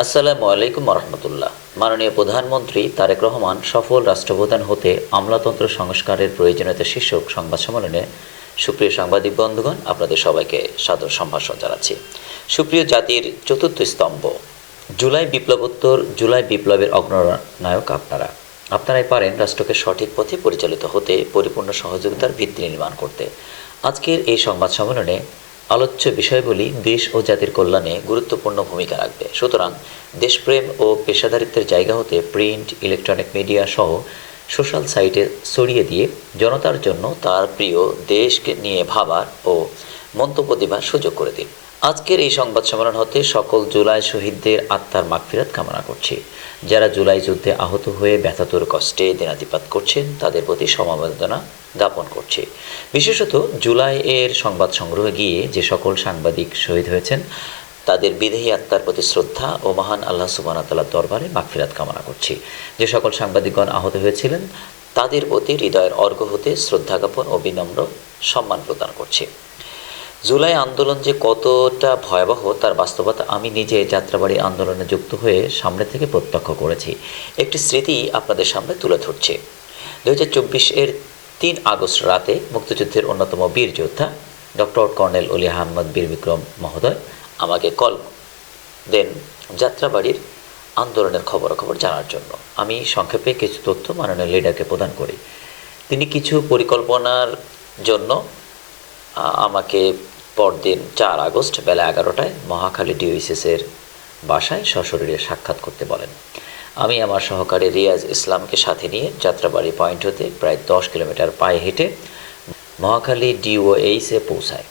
আসসালামু আলাইকুম রহমতুল্লাহ। মাননীয় প্রধানমন্ত্রী তারেক রহমান সফল রাষ্ট্রপ্রধান হতে আমলাতন্ত্র সংস্কারের প্রয়োজনীয়তা শীর্ষক সংবাদ সম্মেলনে সুপ্রিয় সাংবাদিক বন্ধুগণ, আপনাদের সবাইকে সাদর সম্ভাষণ জানাচ্ছি। সুপ্রিয় জাতির চতুর্থ স্তম্ভ, জুলাই বিপ্লবোত্তর জুলাই বিপ্লবের অগ্রনায়ক আপনারাই পারেন রাষ্ট্রকে সঠিক পথে পরিচালিত হতে পরিপূর্ণ সহযোগিতার ভিত্তি নির্মাণ করতে। আজকের এই সংবাদ সম্মেলনে আলোচ্য বিষয়গুলি দেশ ও জাতির কল্যাণে গুরুত্বপূর্ণ ভূমিকা রাখবে। সুতরাং দেশপ্রেম ও পেশাদারিত্বের জায়গা হতে প্রিন্ট, ইলেকট্রনিক মিডিয়া সহ সোশ্যাল সাইটে ছড়িয়ে দিয়ে জনতার জন্য তার প্রিয় দেশকে নিয়ে ভাবার ও মন্তব্য দেবার সুযোগ করে দিন। আজকের এই সংবাদ সম্মেলন হতে সকল জুলাই শহীদদের আত্মার মাগফিরাত কামনা করছি। যারা জুলাই যুদ্ধে আহত হয়ে ব্যথাতুর কষ্টে দিনাতিপাত করছেন তাদের প্রতি সমবেদনা জ্ঞাপন করছি। বিশেষত জুলাই এর সংবাদ সংগ্রহে গিয়ে যে সকল সাংবাদিক শহীদ হয়েছেন তাদের বিদেহী আত্মার প্রতি শ্রদ্ধা ও মহান আল্লাহ সুবহানাহু ওয়া তাআলার দরবারে মাগফিরাত কামনা করছি। যে সকল সাংবাদিকগণ আহত হয়েছিলেন তাদের প্রতি হৃদয়ের অর্ঘ্য হতে শ্রদ্ধা জ্ঞাপন ও বিনম্র সম্মান প্রদান করছি। জুলাই আন্দোলন যে কতটা ভয়াবহ তার বাস্তবতা আমি নিজে যাত্রাবাড়ি আন্দোলনে যুক্ত হয়ে সামনে থেকে প্রত্যক্ষ করেছি। একটি স্মৃতি আপনাদের সামনে তুলে ধরছি। 2024-এর 3 আগস্ট রাতে মুক্তিযুদ্ধের অন্যতম বীর যোদ্ধা ডক্টর কর্নেল অলি আহমদ বীর বিক্রম মহোদয় আমাকে কল দেন যাত্রাবাড়ির আন্দোলনের খবরাখবর জানার জন্য। আমি সংক্ষেপে কিছু তথ্য মাননীয় লিডারকে প্রদান করি। তিনি কিছু পরিকল্পনার জন্য আমাকে পরদিন 4 আগস্ট বেলা 11টায় মহাখালী ডিওএইচএসের বাসায় সশরীরে সাক্ষাৎ করতে বলেন। আমি আমার সহকারী রিয়াজ ইসলামকে সাথে নিয়ে যাত্রাবাড়ি পয়েন্ট হতে প্রায় 10 কিলোমিটার পায়ে হেঁটে মহাখালী ডিওএইচে পৌঁছায়।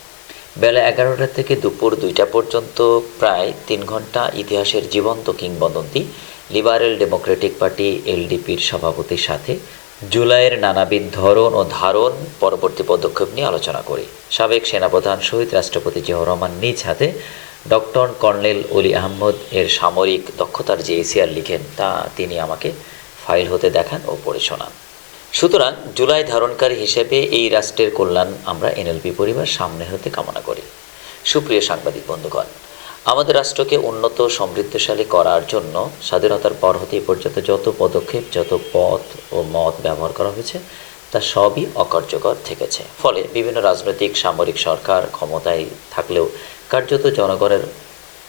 বেলা 11টা থেকে দুপুর 2টা পর্যন্ত প্রায় 3 ঘন্টা ইতিহাসের জীবন্ত কিংবদন্তি লিবারেল ডেমোক্রেটিক পার্টি এলডিপির সভাপতির সাথে জুলাইয়ের নানাবিধ ধরন ও ধারণ পরবর্তী পদক্ষেপ নিয়ে আলোচনা করি। সাবেক সেনাপ্রধান শহীদ রাষ্ট্রপতি জিয়াউর রহমান নিজ হাতে ডক্টর কর্নেল অলি আহমদ এর সামরিক দক্ষতার যে এসিআর লিখেন তা তিনি আমাকে ফাইল হতে দেখান ও পড়ে শোনান। সুতরাং জুলাই ধারণকারী হিসেবে এই রাষ্ট্রের কল্যাণ আমরা এনএলপি পরিবার সামনে হতে কামনা করি। সুপ্রিয় সাংবাদিক বন্ধুগণ, আমাদের রাষ্ট্রকে উন্নত সমৃদ্ধশালী করার জন্য স্বাধীনতার পর হতে এ পর্যন্ত যত পদক্ষেপ, যত পথ ও মত ব্যবহার করা হয়েছে তা সবই অকার্যকর থেকেছে। ফলে বিভিন্ন রাজনৈতিক সামরিক সরকার ক্ষমতায় থাকলেও কার্যত জনগণের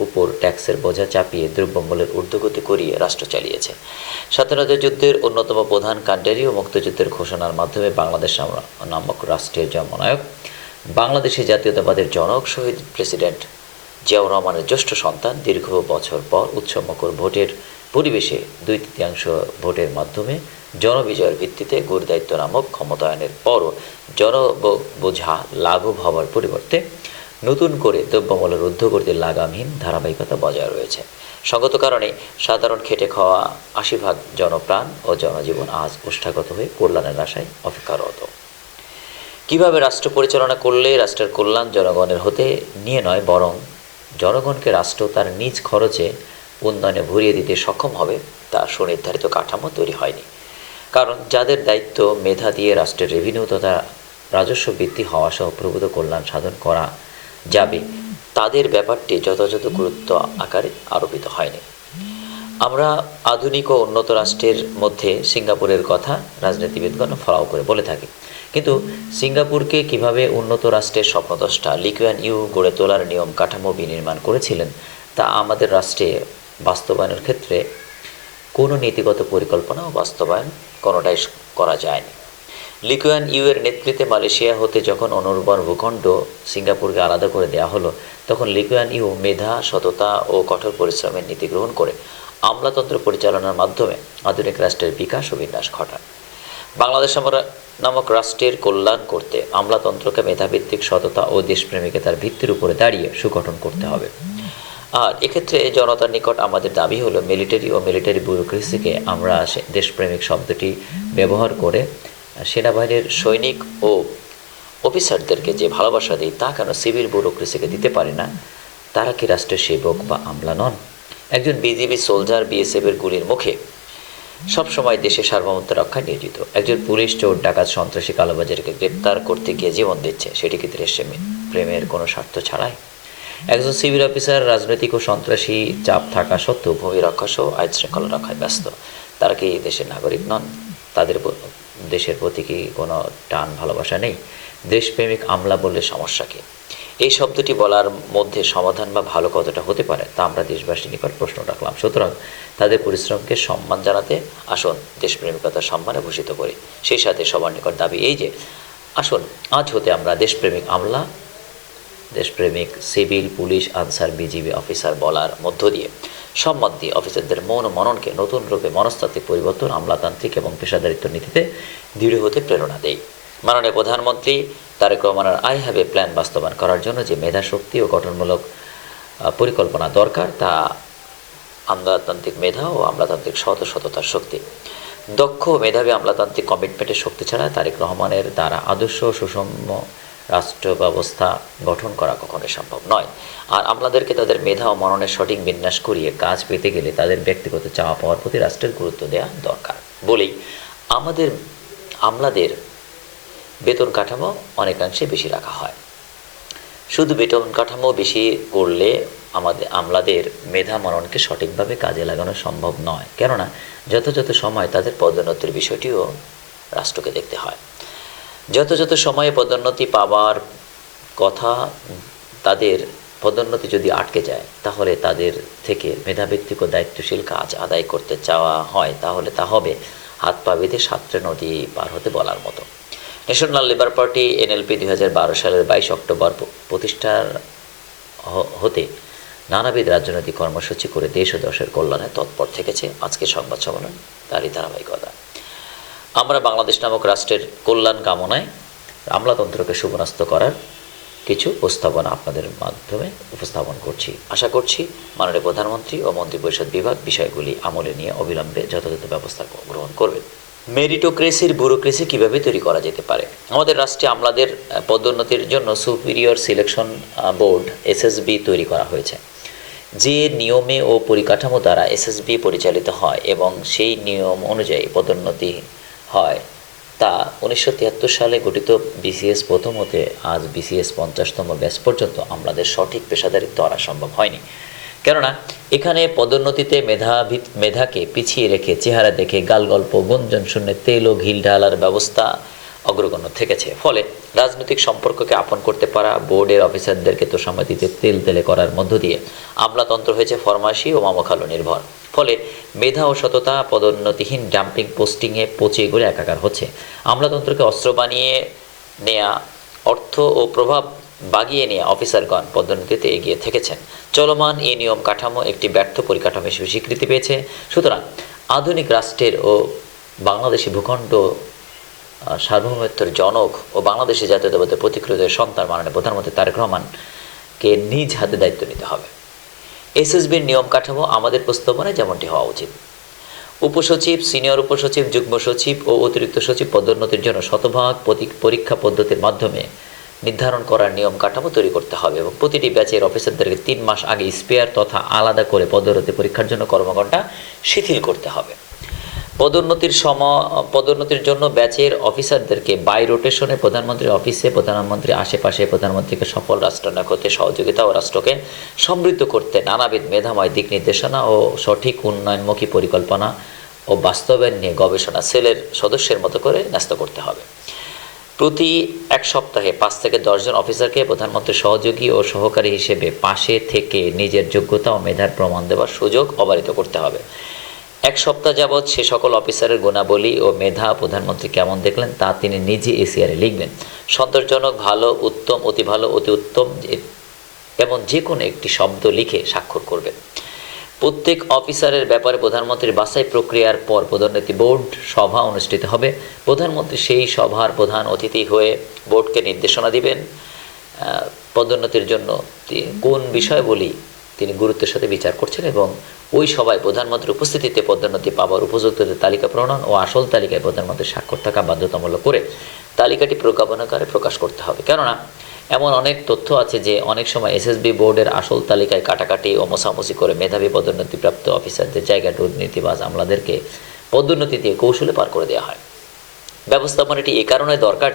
উপর ট্যাক্সের বোঝা চাপিয়ে দ্রব্যমূল্যের ঊর্ধ্বগতি করিয়ে রাষ্ট্র চালিয়েছে। স্বাধীনতা যুদ্ধের অন্যতম প্রধান কাণ্ডারি ও মুক্তিযুদ্ধের ঘোষণার মাধ্যমে বাংলাদেশ নামক রাষ্ট্রের জন্মনায়ক, বাংলাদেশি জাতীয়তাবাদের জনক শহীদ প্রেসিডেন্ট জিয়াউর রহমানের জ্যেষ্ঠ সন্তান দীর্ঘ বছর পর উৎসবমুখর ভোটের পরিবেশে 2/3 ভোটের মাধ্যমে জনবিজয়ের ভিত্তিতে গুরুদায়িত্ব নামক ক্ষমতায়নের পরও জনবোঝা লাঘব হওয়ার পরিবর্তে নতুন করে দ্রব্যমূল্যের ঊর্ধ্বগতির লাগামহীন ধারাবাহিকতা বজায় রয়েছে। সঙ্গত কারণে সাধারণ খেটে খাওয়া 80% জনপ্রাণ ও জনজীবন আজ ওষ্ঠাগত হয়ে কল্যাণের আশায় অপেক্ষারত। কীভাবে রাষ্ট্র পরিচালনা করলে রাষ্ট্রের কল্যাণ জনগণের হতে নিয়ে নয়, বরং জনগণকে রাষ্ট্র তার নিজ খরচে উন্নয়নে ভরিয়ে দিতে সক্ষম হবে তার সুনির্ধারিত কাঠামো তৈরি হয়নি। কারণ যাদের দায়িত্ব মেধা দিয়ে রাষ্ট্রের রেভিনিউ তথা রাজস্ব বৃদ্ধি হওয়া সহ প্রভূত কল্যাণ সাধন করা যাবে তাদের ব্যাপারটি যথাযথ গুরুত্ব আকারে আরোপিত হয়নি। আমরা আধুনিক ও উন্নত রাষ্ট্রের মধ্যে সিঙ্গাপুরের কথা রাজনীতিবিদগণ ফলাও করে বলে থাকি, কিন্তু সিঙ্গাপুরকে কিভাবে উন্নত রাষ্ট্রের স্বপ্নদ্রষ্টা লি কুয়ান ইউ গড়ে তোলার নিয়ম কাঠামো বিনির্মাণ করেছিলেন তা আমাদের রাষ্ট্রে বাস্তবায়নের ক্ষেত্রে কোনো নীতিগত পরিকল্পনা ও বাস্তবায়ন কোনোটাই করা যায়নি। লি কুয়ান ইউ এর নেতৃত্বে মালয়েশিয়া হতে যখন অনুর্বর ভূখণ্ড সিঙ্গাপুরকে আলাদা করে দেওয়া হলো, তখন লি কুয়ান ইউ মেধা, সততা ও কঠোর পরিশ্রমের নীতি গ্রহণ করে আমলাতন্ত্র পরিচালনার মাধ্যমে আধুনিক রাষ্ট্রের বিকাশ ও বিন্যাস ঘটান। বাংলাদেশ নামক রাষ্ট্রের কল্যাণ করতে আমলাতন্ত্রকে মেধাভিত্তিক সততা ও দেশপ্রেমিকতার ভিত্তির উপরে দাঁড়িয়ে সুগঠন করতে হবে। আর এক্ষেত্রে জনতার নিকট আমাদের দাবি হলো মিলিটারি ও মিলিটারি ব্যুরোক্রেসিকে আমরা দেশপ্রেমিক শব্দটি ব্যবহার করে সেনাবাহিনীর সৈনিক ও অফিসারদেরকে যে ভালোবাসা দিই তা কেন সিভিল ব্যুরোক্রেসিকে দিতে পারে না? তারা কি রাষ্ট্রের সেবক বা আমলা নন? একজন বিজিবি সোলজার বিএসএফের গুলির মুখে সবসময় দেশের সার্বভৌমত্ব রক্ষায় নিয়োজিত। একজন পুলিশ চোর, ডাকাত, সন্ত্রাসী, কালোবাজারকে গ্রেপ্তার করতে গিয়ে জীবন দিচ্ছে, সেটি কি দেশের প্রেমের কোনো স্বার্থ ছাড়াই? একজন সিভিল অফিসার রাজনৈতিক ও সন্ত্রাসী চাপ থাকা সত্ত্বেও ভূমি রক্ষা সহ আইন শৃঙ্খলা রক্ষায় ব্যস্ত। তারা কি দেশের নাগরিক নন? তাদের দেশের প্রতি কি কোনো টান ভালোবাসা নেই? দেশপ্রেমিক আমলা বললে সমস্যা কি? এই শব্দটি বলার মধ্যে সমাধান বা ভালো কতটা হতে পারে তা আমরা দেশবাসীর নিকট প্রশ্ন রাখলাম। সুতরাং তাদের পরিশ্রমকে সম্মান জানাতে আসুন দেশপ্রেমিকতার সম্মানে ভূষিত করি। সেই সাথে সবার নিকট দাবি এই যে, আসুন আজ হতে আমরা দেশপ্রেমিক আমলা, দেশপ্রেমিক civil, police, answer, BGB officer বলার মধ্য দিয়ে সম্মান দিয়ে অফিসারদের মন ও মননকে নতুন রূপে মনস্তাত্ত্বিক পরিবর্তন, আমলাতান্ত্রিক এবং পেশাদারিত্ব নীতিতে দৃঢ় হতে প্রেরণা দেয়। মাননীয় প্রধানমন্ত্রী তারেক রহমানের আই হ্যাভ এ প্ল্যান বাস্তবায়ন করার জন্য যে মেধাশক্তি ও গঠনমূলক পরিকল্পনা দরকার তা আমলাতান্ত্রিক মেধা ও আমলাতান্ত্রিক সততার শক্তি। দক্ষ ও মেধাবী আমলাতান্ত্রিক কমিটমেন্টের শক্তি ছাড়া তারেক রহমানের দ্বারা আদর্শ সুষম রাষ্ট্র ব্যবস্থা গঠন করা কখনোই সম্ভব নয়। আর আমলাদেরকে তাদের মেধা ও মননের সঠিক বিন্যাস করিয়ে কাজ পেতে গেলে তাদের ব্যক্তিগত চাওয়া পাওয়ার প্রতি রাষ্ট্রের গুরুত্ব দেওয়া দরকার বলেই আমাদের আমলাদের বেতন কাঠামো অনেকাংশে বেশি রাখা হয়। শুধু বেতন কাঠামো বেশি করলে আমাদের আমলাদের মেধা মননকে সঠিকভাবে কাজে লাগানো সম্ভব নয়, কেননা যথাযথ সময় তাদের পদোন্নতির বিষয়টিও রাষ্ট্রকে দেখতে হয়। যথাযথ সময়ে পদোন্নতি পাওয়ার কথা, তাদের পদোন্নতি যদি আটকে যায় তাহলে তাদের থেকে মেধাভিত্তিক ও দায়িত্বশীল কাজ আদায় করতে চাওয়া হয়, তাহলে তা হবে হাত পা বেঁধে সাতটা নদী পার হতে বলার মতো। ন্যাশনাল লেবার পার্টি এনএলপি 2012 সালের 22 অক্টোবর প্রতিষ্ঠার হতে নানাবিধ রাজনৈতিক কর্মসূচি করে দেশ ও দেশের কল্যাণে তৎপর থেকেছে। আজকের সংবাদ সম্মেলন তারই ধারাবাহিকতা। আমরা বাংলাদেশ নামক রাষ্ট্রের কল্যাণ কামনায় আমলাতন্ত্রকে সুবনস্ত করার কিছু প্রস্তাবনা আপনাদের মাধ্যমে উপস্থাপন করছি। আশা করছি মাননীয় প্রধানমন্ত্রী ও মন্ত্রিপরিষদ বিভাগ বিষয়গুলি আমলে নিয়ে অবিলম্বে যথাযথ ব্যবস্থা গ্রহণ করবেন। মেরিটোক্রেসির ব্যুরোক্রেসি কীভাবে তৈরি করা যেতে পারে? আমাদের রাষ্ট্রে আমলাদের পদোন্নতির জন্য সুপিরিয়র সিলেকশন বোর্ড এসএসবি তৈরি করা হয়েছে। যে নিয়মে ও পরিকাঠামো দ্বারা এসএসবি পরিচালিত হয় এবং সেই নিয়ম অনুযায়ী পদোন্নতি হয় তা 1973 সালে গঠিত বিসিএস প্রথম হতে আজ বিসিএস 50তম ব্যাচ পর্যন্ত আমলাদের সঠিক পেশাদারিত্ব আনা সম্ভব হয়নি। কেননা এখানে পদোন্নতিতে মেধাকে পিছিয়ে রেখে চেহারা দেখে গালগল্প, গুঞ্জন শূন্যে তেল ও ঘিল ঢালার ব্যবস্থা অগ্রগণ্য থেকেছে। ফলে রাজনৈতিক সম্পর্ককে আপন করতে পারা বোর্ডের অফিসারদেরকে তোষামতিতে তেলে করার মধ্য দিয়ে আমলাতন্ত্র হয়েছে ফরমাশি ও মামখালো নির্ভর। ফলে মেধা ও সততা পদোন্নতিহীন ডাম্পিং পোস্টিংয়ে পচে গড়ে একাকার হচ্ছে। আমলাতন্ত্রকে অস্ত্র বানিয়ে নেয়া, অর্থ ও প্রভাব বাগিয়ে নিয়ে অফিসারগণ পদোন্নতিতে এগিয়ে থেকেছেন। চলমান এই নিয়ম কাঠামো একটি ব্যর্থ পরিকাঠামো হিসেবে স্বীকৃতি পেয়েছে। সুতরাং আধুনিক রাষ্ট্রের ও বাংলাদেশি ভূখণ্ড সার্বভৌমত্বের জনক ও বাংলাদেশি জাতীয়তাবাদের প্রতিকৃত সন্তান মাননীয় প্রধানমন্ত্রী তারেক রহমানকে নিজ হাতে দায়িত্ব নিতে হবে। এসএসবির নিয়ম কাঠামো আমাদের প্রস্তাবনায় যেমনটি হওয়া উচিত। উপসচিব, সিনিয়র উপসচিব, যুগ্ম সচিব ও অতিরিক্ত সচিব পদোন্নতির জন্য শতভাগ পরীক্ষা পদ্ধতির মাধ্যমে নির্ধারণ করার নিয়ম কাঠামো তৈরি করতে হবে এবং প্রতিটি ব্যাচের অফিসারদেরকে 3 মাস আগে স্পেয়ার তথা আলাদা করে পদোন্নতি পরীক্ষার জন্য কর্মঘণ্টা শিথিল করতে হবে। পদোন্নতির জন্য ব্যাচের অফিসারদেরকে বাই রোটেশনে প্রধানমন্ত্রীর অফিসে, প্রধানমন্ত্রীর আশেপাশে প্রধানমন্ত্রীকে সফল রাষ্ট্রনায়ক হতে সহযোগিতা ও রাষ্ট্রকে সমৃদ্ধ করতে নানাবিধ মেধাময় দিক নির্দেশনা ও সঠিক উন্নয়নমুখী পরিকল্পনা ও বাস্তবায়ন নিয়ে গবেষণা সেলের সদস্যের মতো করে ন্যস্ত করতে হবে। প্রতি 1 সপ্তাহে 5 থেকে 10 জন অফিসারকে প্রধানমন্ত্রীর সহযোগী ও সহকারী হিসেবে পাশে থেকে নিজের যোগ্যতা ও মেধার প্রমাণ দেওয়ার সুযোগ অবারিত করতে হবে। 1 সপ্তাহ যাবৎ সে সকল অফিসারের গুণাবলী ও মেধা প্রধানমন্ত্রী কেমন দেখলেন তা তিনি নিজে এসিআরে লিখবেন। সন্তোষজনক, ভালো, উত্তম, অতি ভালো, অতি উত্তম এমন যে কোনো একটি শব্দ লিখে স্বাক্ষর করবেন। প্রত্যেক অফিসারের ব্যাপারে প্রধানমন্ত্রীর বাছাই প্রক্রিয়ার পর পদোন্নতি বোর্ড সভা অনুষ্ঠিত হবে। প্রধানমন্ত্রী সেই সভার প্রধান অতিথি হয়ে বোর্ডকে নির্দেশনা দিবেন পদোন্নতির জন্য কোন বিষয়গুলি তিনি গুরুত্বের সাথে বিচার করছেন এবং ওই সভায় প্রধানমন্ত্রীর উপস্থিতিতে পদোন্নতি পাওয়ার উপযুক্তদের তালিকা প্রণয়ন ও আসল তালিকায় প্রধানমন্ত্রীর স্বাক্ষর থাকা বাধ্যতামূলক করে তালিকাটি প্রজ্ঞাপনাকারে প্রকাশ করতে হবে। কেননা এমন অনেক তথ্য আছে যে অনেক সময় এসএসবি বোর্ডের আসল তালিকায় কাটাকাটি ও মোছামুছি করে মেধাবী পদোন্নতিপ্রাপ্ত অফিসারদের জায়গায় দুর্নীতিবাজ আমলাদেরকে পদোন্নতি দিয়ে কৌশলে পার করে দেওয়া হয়। ব্যবস্থাপনাটি এ কারণে দরকার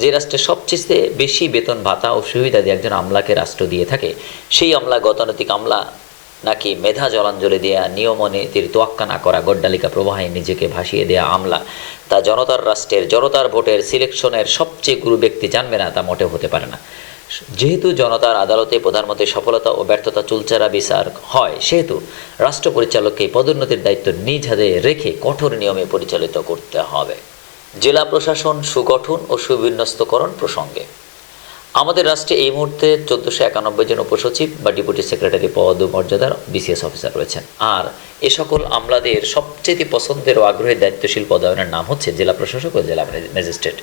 যে রাষ্ট্রে সবচেয়ে বেশি বেতন ভাতা ও সুবিধা দিয়ে একজন আমলাকে রাষ্ট্র দিয়ে থাকে, সেই আমলা গতানুগতিক আমলা নাকি মেধা জলাঞ্জলি দেয়া, নিয়ম নীতির তোয়াক্কা না করা, গড্ডালিকা প্রবাহে নিজেকে ভাসিয়ে দেয়া আমলা তা জনতার রাষ্ট্রের জনতার ভোটের সিলেকশনের সবচেয়ে গুরু ব্যক্তি জানবে না, তা মোটেও হতে পারে না। যেহেতু জনতার আদালতে প্রধানমন্ত্রীর সফলতা ও ব্যর্থতা চুলচেরা বিচার হয়, সেহেতু রাষ্ট্র পরিচালককে পদোন্নতির দায়িত্ব নিজ হাতে রেখে কঠোর নিয়মে পরিচালিত করতে হবে। জেলা প্রশাসন সুগঠন ও সুবিন্যস্তকরণ প্রসঙ্গে আমাদের রাষ্ট্রে এই মুহূর্তে 1491 জন উপসচিব বা ডেপুটি সেক্রেটারি পদ ও মর্যাদার বিসিএস অফিসার রয়েছেন। আর এ সকল আমলাদের সবচেয়ে পছন্দের ও আগ্রহের দায়িত্বশীল পদায়নের নাম হচ্ছে জেলা প্রশাসক ও জেলা ম্যাজিস্ট্রেট।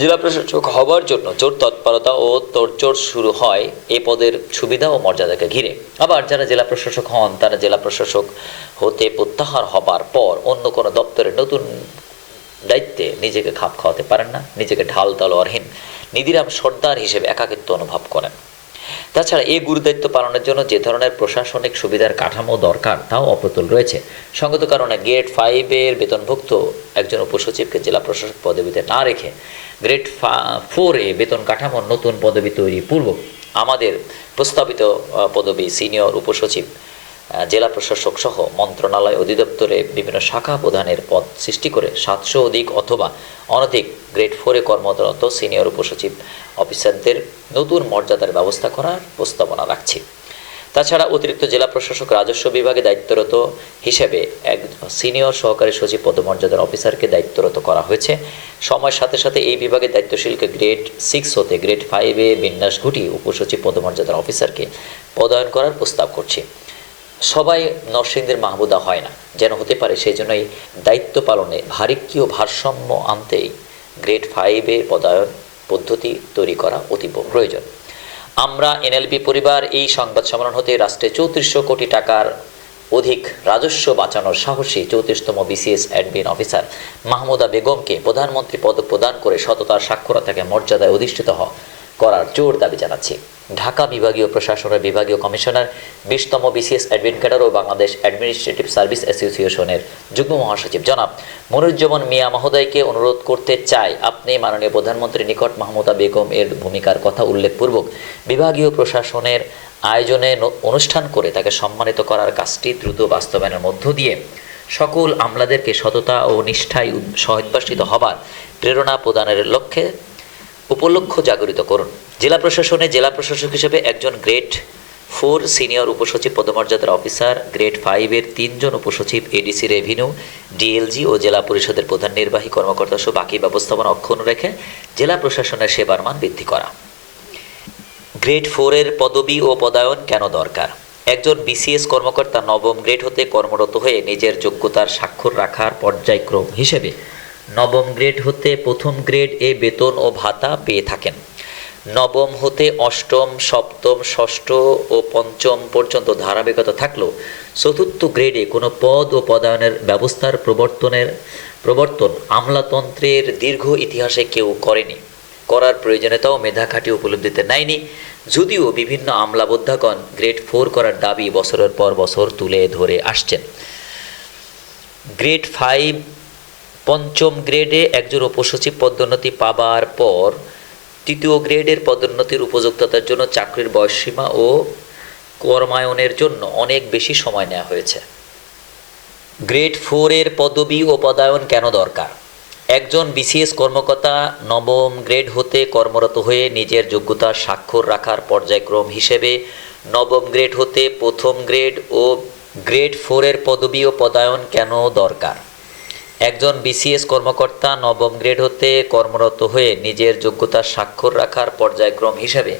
জেলা প্রশাসক হওয়ার জন্য জোর তৎপরতা ও তোড়জোড় শুরু হয় এ পদের সুবিধা ও মর্যাদাকে ঘিরে। আবার যারা জেলা প্রশাসক হন তারা জেলা প্রশাসক হতে প্রত্যাহার হবার পর অন্য কোনো দপ্তরের নতুন দায়িত্বে নিজেকে খাপ খাওয়াতে পারেন না, নিজেকে ঢাল তলোয়ারহীন নিধিরাম সর্দার হিসেবে একাকিত্ব অনুভব করেন। তাছাড়া এই গুরুদায়িত্ব পালনের জন্য যে ধরনের প্রশাসনিক সুবিধার কাঠামো দরকার তাও অপ্রতুল রয়েছে। সঙ্গত কারণে গ্রেড 5-এর বেতনভুক্ত একজন উপসচিবকে জেলা প্রশাসক পদবিতে না রেখে গ্রেড 4-এ বেতন কাঠামোর নতুন পদবি তৈরি পূর্বক আমাদের প্রস্তাবিত পদবি সিনিয়র উপসচিব, জেলা প্রশাসক সহ মন্ত্রণালয় অধিদপ্তরে বিভিন্ন শাখা প্রধানের পদ সৃষ্টি করে 700 অধিক অথবা অনধিক গ্রেড 4-এ কর্মরত সিনিয়র উপসচিব অফিসারদের নতুন মর্যাদার ব্যবস্থা করার প্রস্তাবনা রাখছি। তাছাড়া অতিরিক্ত জেলা প্রশাসক রাজস্ব বিভাগে দায়িত্বরত হিসেবে এক সিনিয়র সহকারী সচিব পদমর্যাদার অফিসারকে দায়িত্বরত করা হয়েছে। সময়ের সাথে সাথে এই বিভাগের দায়িত্বশীলকে গ্রেড 6 হতে গ্রেড 5-এ বিন্যাস ঘটিয়ে উপসচিব পদমর্যাদার অফিসারকে পদায়ন করার প্রস্তাব করছি। সবাই নরসিংদীর মাহবুদা হয় না, যেন হতে পারে সেই জন্যই দায়িত্ব পালনে ভারিক্কীয় ভারসাম্য আনতেই গ্রেড 5-এ পদায়ন পদ্ধতি তৈরি করা অতীব প্রয়োজন। আমরা এনএলবি পরিবার এই সংবাদ সম্মেলন হতে রাষ্ট্রে 3400 কোটি টাকার অধিক রাজস্ব বাঁচানোর সাহসী 34তম বিসিএস অ্যাডমিন অফিসার মাহমুদা বেগমকে প্রধানমন্ত্রী পদ প্রদান করে সততার সাক্ষরতাকে মর্যাদায় অধিষ্ঠিত করার জোর দাবি জানাচ্ছি। ঢাকা বিভাগীয় প্রশাসনের বিভাগীয় কমিশনার 20তম বিসিএস অ্যাডমিন ক্যাডার ও বাংলাদেশ অ্যাডমিনিস্ট্রেটিভ সার্ভিস অ্যাসোসিয়েশনের যুগ্ম মহাসচিব জনাব মনিরুজ্জামান মিয়া মহোদয়কে অনুরোধ করতে চাই, আপনি মাননীয় প্রধানমন্ত্রীর নিকট মাহমুদা বেগম এর ভূমিকার কথা উল্লেখপূর্বক বিভাগীয় প্রশাসনের আয়োজনে অনুষ্ঠান করে তাকে সম্মানিত করার কাজটি দ্রুত বাস্তবায়নের মধ্য দিয়ে সকল আমলাদেরকে সততা ও নিষ্ঠায় সহোদ্ভাসিত হবার প্রেরণা প্রদানের লক্ষ্যে উপলক্ষ জাগরিত করুন। জেলা প্রশাসনে জেলা প্রশাসক হিসেবে একজন গ্রেড 4 সিনিয়র উপসচিব পদমর্যাদার অফিসার, গ্রেড 5-এর 3 জন উপসচিব, এডিসি রেভিনিউ, ডিএলজি ও জেলা পরিষদের প্রধান নির্বাহী কর্মকর্তা সহ বাকি ব্যবস্থাপনা অক্ষুণ্ণ রেখে জেলা প্রশাসনের সেবার মান বৃদ্ধি করা। গ্রেড 4-এর পদবি ও পদায়ন কেন দরকার? একজন বিসিএস কর্মকর্তা নবম গ্রেড হতে কর্মরত হয়ে নিজের যোগ্যতার স্বাক্ষর রাখার পর্যায়ক্রম হিসেবে নবম গ্রেড হতে প্রথম গ্রেড এ বেতন ও ভাতা পেয়ে থাকেন। নবম হতে অষ্টম, সপ্তম, ষষ্ঠ ও পঞ্চম পর্যন্ত ধারাবাহিকতা থাকলেও চতুর্থ গ্রেডে কোনো পদ ও পদায়নের ব্যবস্থার প্রবর্তন আমলাতন্ত্রের দীর্ঘ ইতিহাসে কেউ করেনি, করার প্রয়োজনীয়তাও মেধা খাটিয়ে উপলব্ধিতে নেয়নি। যদিও বিভিন্ন আমলাবোদ্ধাগণ গ্রেড 4 করার দাবি বছরের পর বছর তুলে ধরে আসছেন। গ্রেড 5 পঞ্চম গ্রেডে একজন উপসচিব পদোন্নতি পাবার পর তৃতীয় গ্রেডের পদোন্নতির উপযুক্ততার জন্য চাকরির বয়সসীমা ও কর্মায়নের জন্য অনেক বেশি সময় নেওয়া হয়েছে। গ্রেড 4-এর পদবি ও পদায়ন কেন দরকার? একজন বিসিএস কর্মকর্তা নবম গ্রেড হতে কর্মরত হয়ে নিজের যোগ্যতার স্বাক্ষর রাখার পর্যায়ক্রম হিসেবে নবম গ্রেড হতে প্রথম গ্রেড ও গ্রেড 4-এর পদবি ও পদায়ন কেন দরকার? একজন বিসিএস কর্মকর্তা নবম গ্রেড হতে কর্মরত হয়ে নিজের যোগ্যতার স্বাক্ষর রাখার পর্যায়ক্রম হিসেবে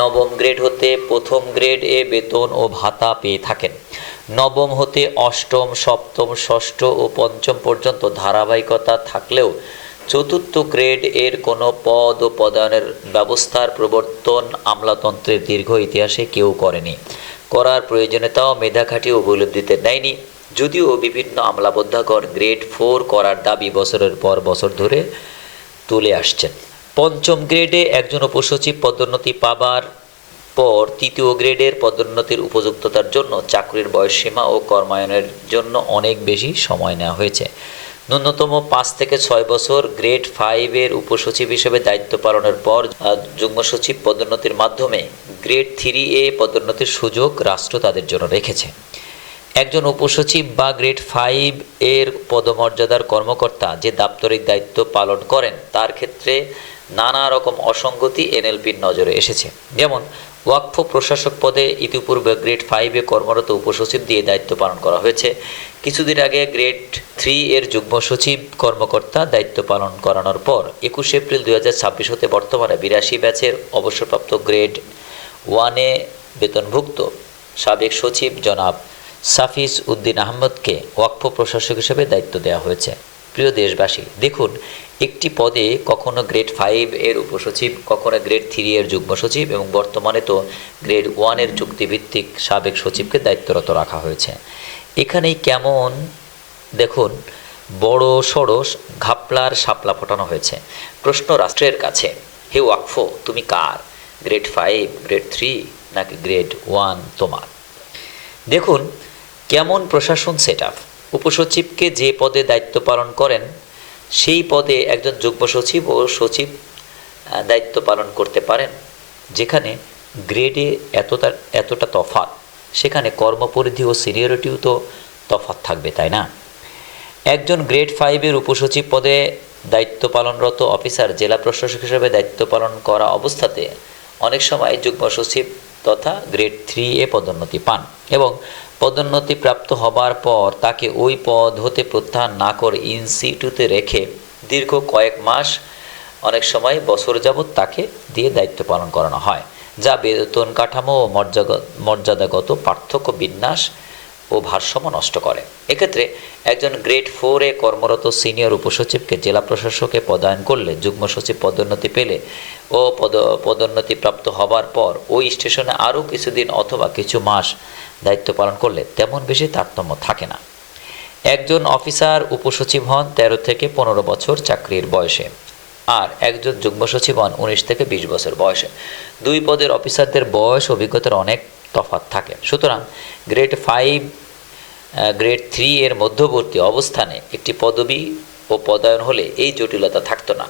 নবম গ্রেড হতে প্রথম গ্রেড এ বেতন ও ভাতা পেয়ে থাকেন। নবম হতে অষ্টম, সপ্তম, ষষ্ঠ ও পঞ্চম পর্যন্ত ধারাবাহিকতা থাকলেও চতুর্থ গ্রেড এর কোনো পদ ও পদায়নের ব্যবস্থার প্রবর্তন আমলাতন্ত্রের দীর্ঘ ইতিহাসে কেউ করেনি, করার প্রয়োজনীয়তাও মেধা খাটিয়ে উপলব্ধিতে নেয়নি। যদিও বিভিন্ন আমলাবোদ্ধাগণ গ্রেড 4 করার দাবি বছরের পর বছর ধরে তুলে আসছেন। পঞ্চম গ্রেডে একজন উপসচিব পদোন্নতি পাবার পর তৃতীয় গ্রেডের পদোন্নতির উপযুক্ততার জন্য চাকরির বয়সসীমা ও কর্মায়নের জন্য অনেক বেশি সময় নেওয়া হয়েছে। ন্যূনতম 5 থেকে 6 বছর গ্রেড 5-এর উপসচিব হিসেবে দায়িত্ব পালনের পর যুগ্ম সচিব পদোন্নতির মাধ্যমে গ্রেড 3-এ পদোন্নতির সুযোগ রাষ্ট্র তাদের জন্য রেখেছে। একজন উপসচিব বা গ্রেড 5-এর পদমর্যাদার কর্মকর্তা যে দাপ্তরিক দায়িত্ব পালন করেন তার ক্ষেত্রে নানা রকম অসঙ্গতি এনএলপির নজরে এসেছে। যেমন ওয়াকফ প্রশাসক পদে ইতিপূর্বে গ্রেড 5-এ কর্মরত উপসচিব দিয়ে দায়িত্ব পালন করা হয়েছে। কিছুদিন আগে গ্রেড 3-এর যুগ্ম সচিব কর্মকর্তা দায়িত্ব পালন করানোর পর 21 এপ্রিল 2026 হতে বর্তমানে 82 ব্যাচের অবসরপ্রাপ্ত গ্রেড 1-এ বেতনভুক্ত সাবেক সচিব জনাব সাফিস উদ্দিন আহমদকে ওয়াকফ প্রশাসক হিসেবে দায়িত্ব দেওয়া হয়েছে। প্রিয় দেশবাসী, দেখুন, একটি পদে কখনো গ্রেড 5-এর উপসচিব, কখনো গ্রেড 3-এর যুগ্ম সচিব এবং বর্তমানে তো গ্রেড 1-এর চুক্তিভিত্তিক সাবেক সচিবকে দায়িত্বরত রাখা হয়েছে। এখানেই কেমন দেখুন বড় সড়ো ঘাপলার শাপলা ফোটানো হয়েছে। প্রশ্ন রাষ্ট্রের কাছে, হে ওয়াকফ, তুমি কার? গ্রেড 5, গ্রেড 3 নাকি গ্রেড 1 তোমার? দেখুন কেমন প্রশাসন সেটআপ। উপসচিবকে যে পদে দায়িত্ব পালন করেন সেই পদে একজন যুগ্ম সচিব ও সচিব দায়িত্ব পালন করতে পারেন। যেখানে গ্রেডে এতটা তফাৎ, সেখানে কর্মপরিধি ও সিনিয়রিটিও তো তফাৎ থাকবে, তাই না? একজন গ্রেড 5-এর উপসচিব পদে দায়িত্ব পালনরত অফিসার জেলা প্রশাসক হিসেবে দায়িত্ব পালন করা অবস্থাতে অনেক সময় যুগ্ম সচিব তথা গ্রেড 3-এ পদোন্নতি পান এবং পদোন্নতি প্রাপ্ত হবার পর তাকে ওই পদ হতে প্রত্যাহার না করে ইনস্টিটিউটে রেখে দীর্ঘ কয়েক মাস, অনেক সময় বছর যাবৎ তাকে দিয়ে দায়িত্ব পালন করানো হয়, যা বেতন কাঠামো ও মর্যাদাগত পার্থক্য, বিন্যাস ও ভারসাম্য নষ্ট করে। এক্ষেত্রে একজন গ্রেড 4-এ কর্মরত সিনিয়র উপসচিবকে জেলা প্রশাসকে পদায়ন করলে যুগ্ম সচিব পদোন্নতি পেলে ও পদোন্নতি প্রাপ্ত হবার পর ওই স্টেশনে আরও কিছুদিন অথবা কিছু মাস দায়িত্ব পালন করলে তেমন বেশি তারতম্য থাকে না। একজন অফিসার উপসচিব হন 13 থেকে 15 বছর চাকরির বয়সে, আর একজন যুগ্ম সচিব হন 19 থেকে 20 বছর বয়সে। দুই পদের অফিসারদের বয়স অভিজ্ঞতার অনেক তফাৎ থাকে। সুতরাং গ্রেড 5, গ্রেড 3-এর মধ্যবর্তী অবস্থানে একটি পদবি ও পদায়ন হলে এই জটিলতা থাকতো না।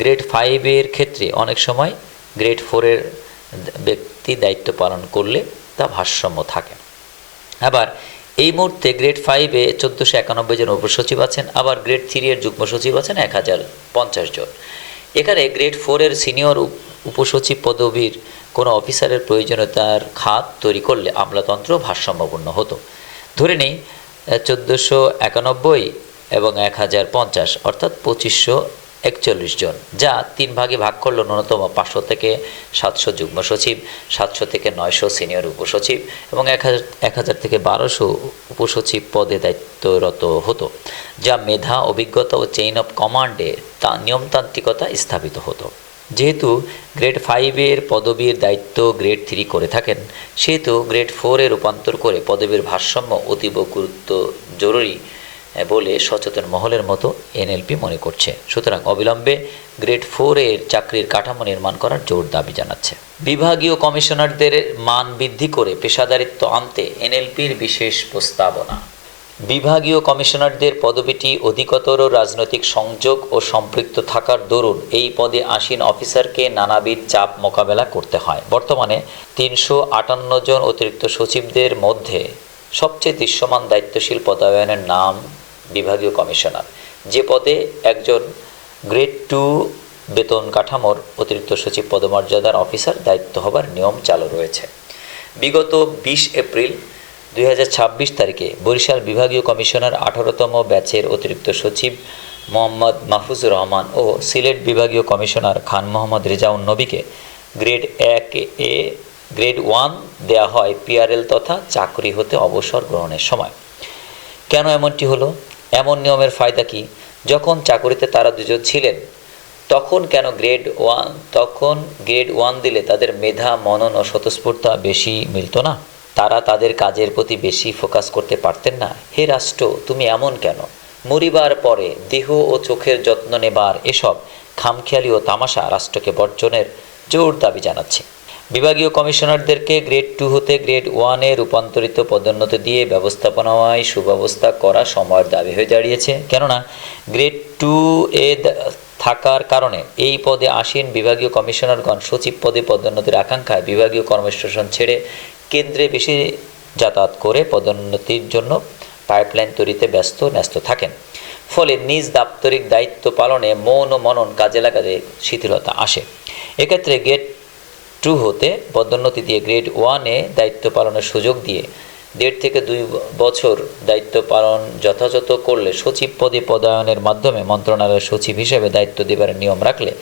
গ্রেড 5-এর ক্ষেত্রে অনেক সময় গ্রেড 4-এর ব্যক্তি দায়িত্ব পালন করলে তা ভারসাম্য থাকে। আবার এই মুহূর্তে গ্রেড 5-এ 1491 জন উপসচিব আছেন, আবার গ্রেড 3-এর যুগ্ম সচিব আছেন 1050 জন। এখানে গ্রেড 4-এর সিনিয়র উপসচিব পদবীর কোনো অফিসারের প্রয়োজনীয়তার খাত তৈরি করলে আমলাতন্ত্র ভারসাম্যপূর্ণ হতো। ধরে নেই 1491 এবং 1050 অর্থাৎ 2541 জন, যা 3 ভাগে ভাগ করলো ন্যূনতম 500 থেকে 700 যুগ্ম সচিব, 700 থেকে 900 সিনিয়র উপসচিব এবং 1000 থেকে 1200 উপসচিব পদে দায়িত্বরত হতো, যা মেধা, অভিজ্ঞতা ও চেইন অফ কমান্ডে নিয়মতান্ত্রিকতা স্থাপিত হতো। যেহেতু গ্রেড 5-এর পদবীর দায়িত্ব গ্রেড 3 করে থাকেন, সেহেতু গ্রেড 4-এ রূপান্তর করে পদবীর ভারসাম্য অতীব গুরুত্ব জরুরি বলে সচেতন মহলের মতো এনএলপি মনে করছে। সুতরাং অবিলম্বে গ্রেড 4-এর চাকরির কাঠামো নির্মাণ করার জোর দাবি জানাচ্ছে। বিভাগীয় কমিশনারদের মান বৃদ্ধি করে পেশাদারিত্ব আনতে এনএলপির বিশেষ প্রস্তাবনা। বিভাগীয় কমিশনারদের পদবিটি অধিকতর রাজনৈতিক সংযোগ ও সম্পৃক্ত থাকার দরুন এই পদে আসীন অফিসারকে নানাবিধ চাপ মোকাবেলা করতে হয়। বর্তমানে 358 জন অতিরিক্ত সচিবদের মধ্যে সবচেয়ে দৃশ্যমান দায়িত্বশীল পদায়নের নাম বিভাগীয় কমিশনার, যে পদে একজন গ্রেড 2 বেতন কাঠামোর অতিরিক্ত সচিব পদমর্যাদার অফিসার দায়িত্ব হবার নিয়ম চালু রয়েছে। বিগত 20 এপ্রিল 2026 তারিখে বরিশাল বিভাগীয় কমিশনার 18তম ব্যাচের অতিরিক্ত সচিব মোহাম্মদ মাহফুজুর রহমান ও সিলেট বিভাগীয় কমিশনার খান মোহাম্মদ রেজাউন নবীকে গ্রেড 1-এ গ্রেড 1 দেওয়া হয় পিআরএল তথা চাকরি হতে অবসর গ্রহণের সময়। কেন এমনটি হলো? এমন নিয়মের ফায়দা কি? যখন চাকরিতে তারা দুজন ছিলেন তখন কেন গ্রেড 1 দিলে তাদের মেধা, মনন ও স্বতঃস্ফূর্তা বেশি মিলত না? তারা তাদের কাজের প্রতি বেশি ফোকাস করতে পারতেন না? হে রাষ্ট্র, তুমি এমন কেন? মরিবার পরে দেহ ও চোখের যত্ন নেবার এসব খামখেয়ালি ও তামাশা রাষ্ট্রকে বর্জনের জোর দাবি জানাচ্ছে। বিভাগীয় কমিশনারদেরকে গ্রেড 2 হতে গ্রেড 1-এ রূপান্তরিত পদোন্নতি দিয়ে ব্যবস্থাপনায় সুব্যবস্থা করা সময়ের দাবি হয়ে দাঁড়িয়েছে। কেননা গ্রেড 2-এ থাকার কারণে এই পদে আসীন বিভাগীয় কমিশনারগণ সচিব পদে পদোন্নতির আকাঙ্ক্ষায় বিভাগীয় কর্মস্টেশন ছেড়ে কেন্দ্রে বেশি যাতায়াত করে পদোন্নতির জন্য পাইপলাইন তৈরিতে ন্যস্ত থাকেন। ফলে নিজ দাপ্তরিক দায়িত্ব পালনে মৌন মনন কাজে লাগাতে শিথিলতা আসে। এক্ষেত্রে গ্রেড 2 হতে পদোন্নতি দিয়ে গ্রেড 1-এ দায়িত্ব পালনের সুযোগ দিয়ে 1.5 থেকে 2 বছর দায়িত্ব পালন যথাযথ করলে সচিব পদে পদায়নের মাধ্যমে মন্ত্রণালয়ের সচিব হিসেবে দায়িত্ব দেবার নিয়ম রাখলে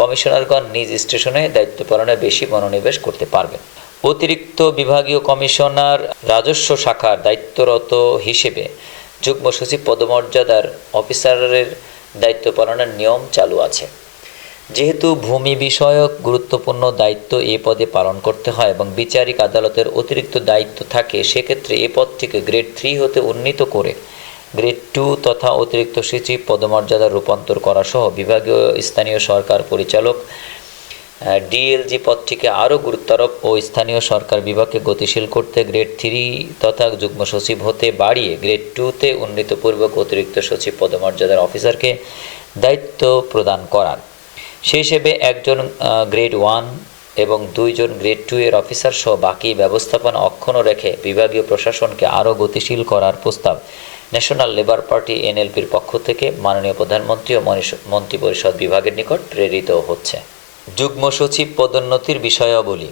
কমিশনারগণ নিজ স্টেশনে দায়িত্ব পালনে বেশি মনোনিবেশ করতে পারবেন। অতিরিক্ত বিভাগীয় কমিশনার রাজস্ব শাখার দায়িত্বরত হিসেবে যুগ্ম সচিব পদমর্যাদার অফিসারের দায়িত্ব পালনের নিয়ম চালু আছে। যেহেতু ভূমি বিষয়ক গুরুত্বপূর্ণ দায়িত্ব এ পদে পালন করতে হয় এবং বিচারিক আদালতের অতিরিক্ত দায়িত্ব থাকে, সেক্ষেত্রে এ পদটিকে গ্রেড 3 হতে উন্নীত করে গ্রেড 2 তথা অতিরিক্ত সচিব পদমর্যাদার রূপান্তর করা সহ বিভাগীয় স্থানীয় সরকার পরিচালক ডিএলজি পদটিকে আরও গুরুত্বারোপ ও স্থানীয় সরকার বিভাগকে গতিশীল করতে গ্রেড 3 তথা যুগ্ম সচিব হতে বাড়িয়ে গ্রেড 2-তে উন্নীতপূর্বক অতিরিক্ত সচিব পদমর্যাদার অফিসারকে দায়িত্ব প্রদান করার। সেই হিসেবে একজন গ্রেড 1 এবং 2 জন গ্রেড 2-এর অফিসার সহ বাকি ব্যবস্থাপনা অক্ষুণ্ণ রেখে বিভাগীয় প্রশাসনকে আরও গতিশীল করার প্রস্তাব ন্যাশনাল লেবার পার্টি এনএলপির পক্ষ থেকে মাননীয় প্রধানমন্ত্রী ও মন্ত্রিপরিষদ বিভাগের নিকট প্রেরিত হচ্ছে। যুগ্ম সচিব পদোন্নতির বিষয়াবলী।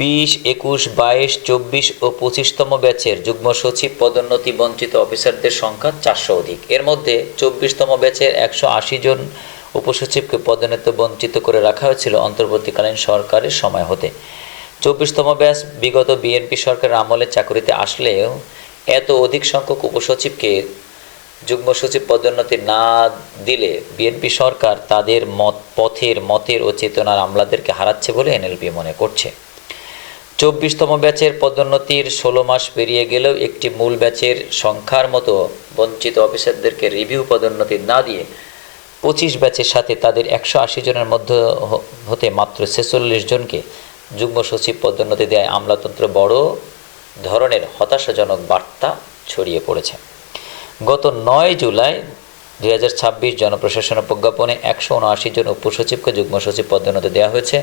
20, 21, 22, 24 ও 25তম ব্যাচের যুগ্ম সচিব পদোন্নতি বঞ্চিত অফিসারদের সংখ্যা 400 অধিক। এর মধ্যে 24তম ব্যাচের 180 জন উপসচিবকে পদোন্নতি বঞ্চিত করে রাখা হয়েছিল অন্তর্বর্তীকালীন সরকারের সময় হতে। 24তম ব্যাচ বিগত বিএনপি সরকারের আমলে চাকরিতে আসলেও এত অধিক সংখ্যক উপসচিবকে যুগ্ম সচিব পদোন্নতি না দিলে বিএনপি সরকার তাদের মতের ও চেতনার আমলাদেরকে হারাচ্ছে বলে এনএলপি মনে করছে। 24তম ব্যাচের পদোন্নতির 16 মাস পেরিয়ে গেলেও একটি মূল ব্যাচের সংখ্যার মতো বঞ্চিত অফিসারদেরকে রিভিউ পদোন্নতি না দিয়ে 25 ব্যাচের সাথে তাদের 180 জনের মধ্যে হতে মাত্র 46 জনকে যুগ্ম সচিব পদোন্নতি দেয় আমলাতন্ত্র বড় ধরনের হতাশাজনক বার্তা ছড়িয়ে পড়েছে। গত 9 জুলাই 2026 জনপ্রশাসন প্রজ্ঞাপনে 179 জন উপসচিবকে যুগ্ম সচিব পদোন্নতি দেওয়া হয়েছে,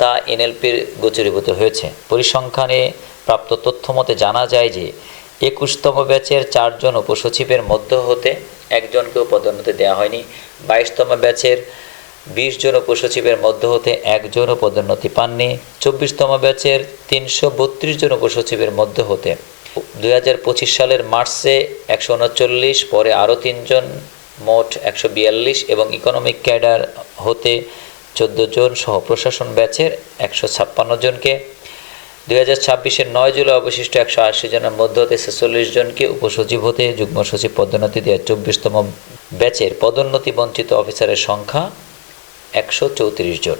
তা এনএলপির গোচরীভূত হয়েছে। পরিসংখ্যানে প্রাপ্ত তথ্য মতে জানা যায় যে 21তম ব্যাচের 4 জন উপসচিবের মধ্য হতে একজনকেও পদোন্নতি দেওয়া হয়নি। 22তম ব্যাচের 20 জন উপসচিবের মধ্য হতে একজনও পদোন্নতি পাননি। 24তম ব্যাচের 332 জন উপসচিবের মধ্য হতে 2025 সালের মার্চে 139, পরে আরও 3 জন, মোট 142 এবং ইকোনমিক ক্যাডার হতে 14 জন সহ প্রশাসন ব্যাচের 156 জনকে 2026-এর 9 জুলাই অবশিষ্ট 180 জনের মধ্য হতে 46 জনকে উপসচিব হতে যুগ্ম সচিব পদোন্নতি দেওয়া 24তম ব্যাচের পদোন্নতি বঞ্চিত অফিসারের সংখ্যা 134 জন।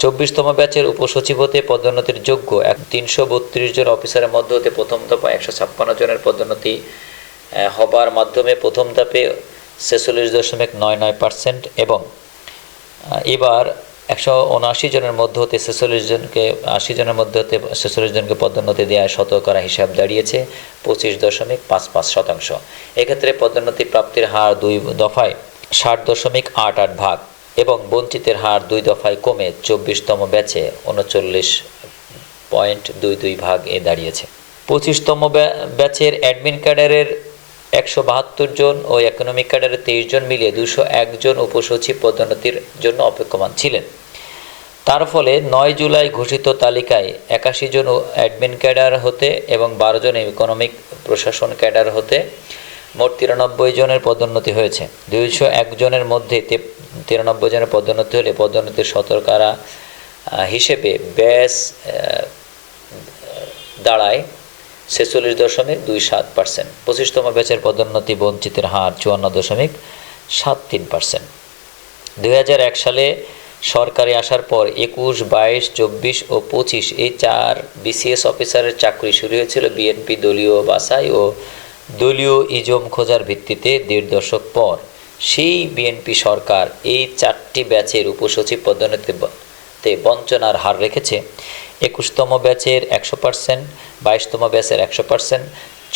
24তম ব্যাচের উপসচিব হতে পদোন্নতির যোগ্য 332 জন অফিসারের মধ্য হতে প্রথম দফা 156 জনের পদোন্নতি হবার মাধ্যমে প্রথম ধাপে 46.99% এবং এবার 179 জনের মধ্য হতে 46 জনকে 80 জনের মধ্যে হতে 46 জনকে পদোন্নতি দেওয়ার শতকরা হিসাব দাঁড়িয়েছে 25.55%। এক্ষেত্রে পদোন্নতি প্রাপ্তির হার 2 দফায় 60.88 ভাগ এবং বঞ্চিতের হার 2 দফায় কমে 24তম ব্যাচে 39.22 ভাগ এ দাঁড়িয়েছে। 25তম ব্যাচের অ্যাডমিন ক্যাডারের 172 জন ও ইকোনমিক ক্যাডারের 23 জন মিলিয়ে 201 জন উপসচিব পদোন্নতির জন্য অপেক্ষমান ছিলেন। তার ফলে 9 জুলাই ঘোষিত তালিকায় 81 জন অ্যাডমিন ক্যাডার হতে এবং 12 জন ইকোনমিক প্রশাসন ক্যাডার হতে মোট 93 জনের পদোন্নতি হয়েছে। 201 জনের মধ্যে 93 জনের পদোন্নতি হলে পদোন্নতির শতকরা হিসেবে ব্যাচ দাঁড়ায় 46.27%। 25তম ব্যাচের পদোন্নতি বঞ্চিতের হার 54.73%। 2001 সালে সরকারে আসার পর 21, 22, 24 ও 25 এই 4 বিসিএস অফিসারের চাকরি শুরু হয়েছিল বিএনপি দলীয় বাছাই ও দলীয় ইজম খোঁজার ভিত্তিতে 1.5 দশক পর সেই বিএনপি সরকার এই 4টি ব্যাচের উপসচিব পদোন্নতি তে বঞ্চনার হার রেখেছে 21তম ব্যাচের 100%, 22তম ব্যাচের 100%,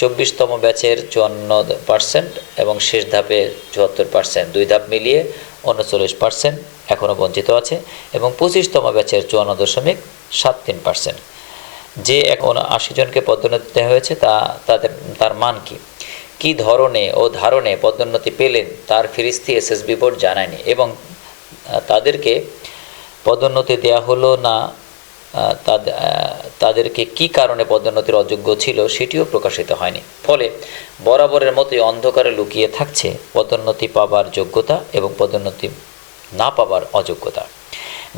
24তম ব্যাচের 54% এবং শেষ ধাপে 74%, 2 ধাপ মিলিয়ে 39% এখনও বঞ্চিত আছে এবং 25তম ব্যাচের 54.73%। যে 80 জনকে পদোন্নতি দেওয়া হয়েছে তার মান কী ধরনে ও ধারণে পদোন্নতি পেলেন তার ফিরিস্তি এসএসবি বোর্ড জানায়নি এবং তাদেরকে পদোন্নতি দেওয়া হলো না, তাদেরকে কী কারণে পদোন্নতির অযোগ্য ছিল সেটিও প্রকাশিত হয়নি। ফলে বরাবরের মতোই অন্ধকারে লুকিয়ে থাকছে পদোন্নতি পাবার যোগ্যতা এবং পদোন্নতি না পাবার অযোগ্যতা।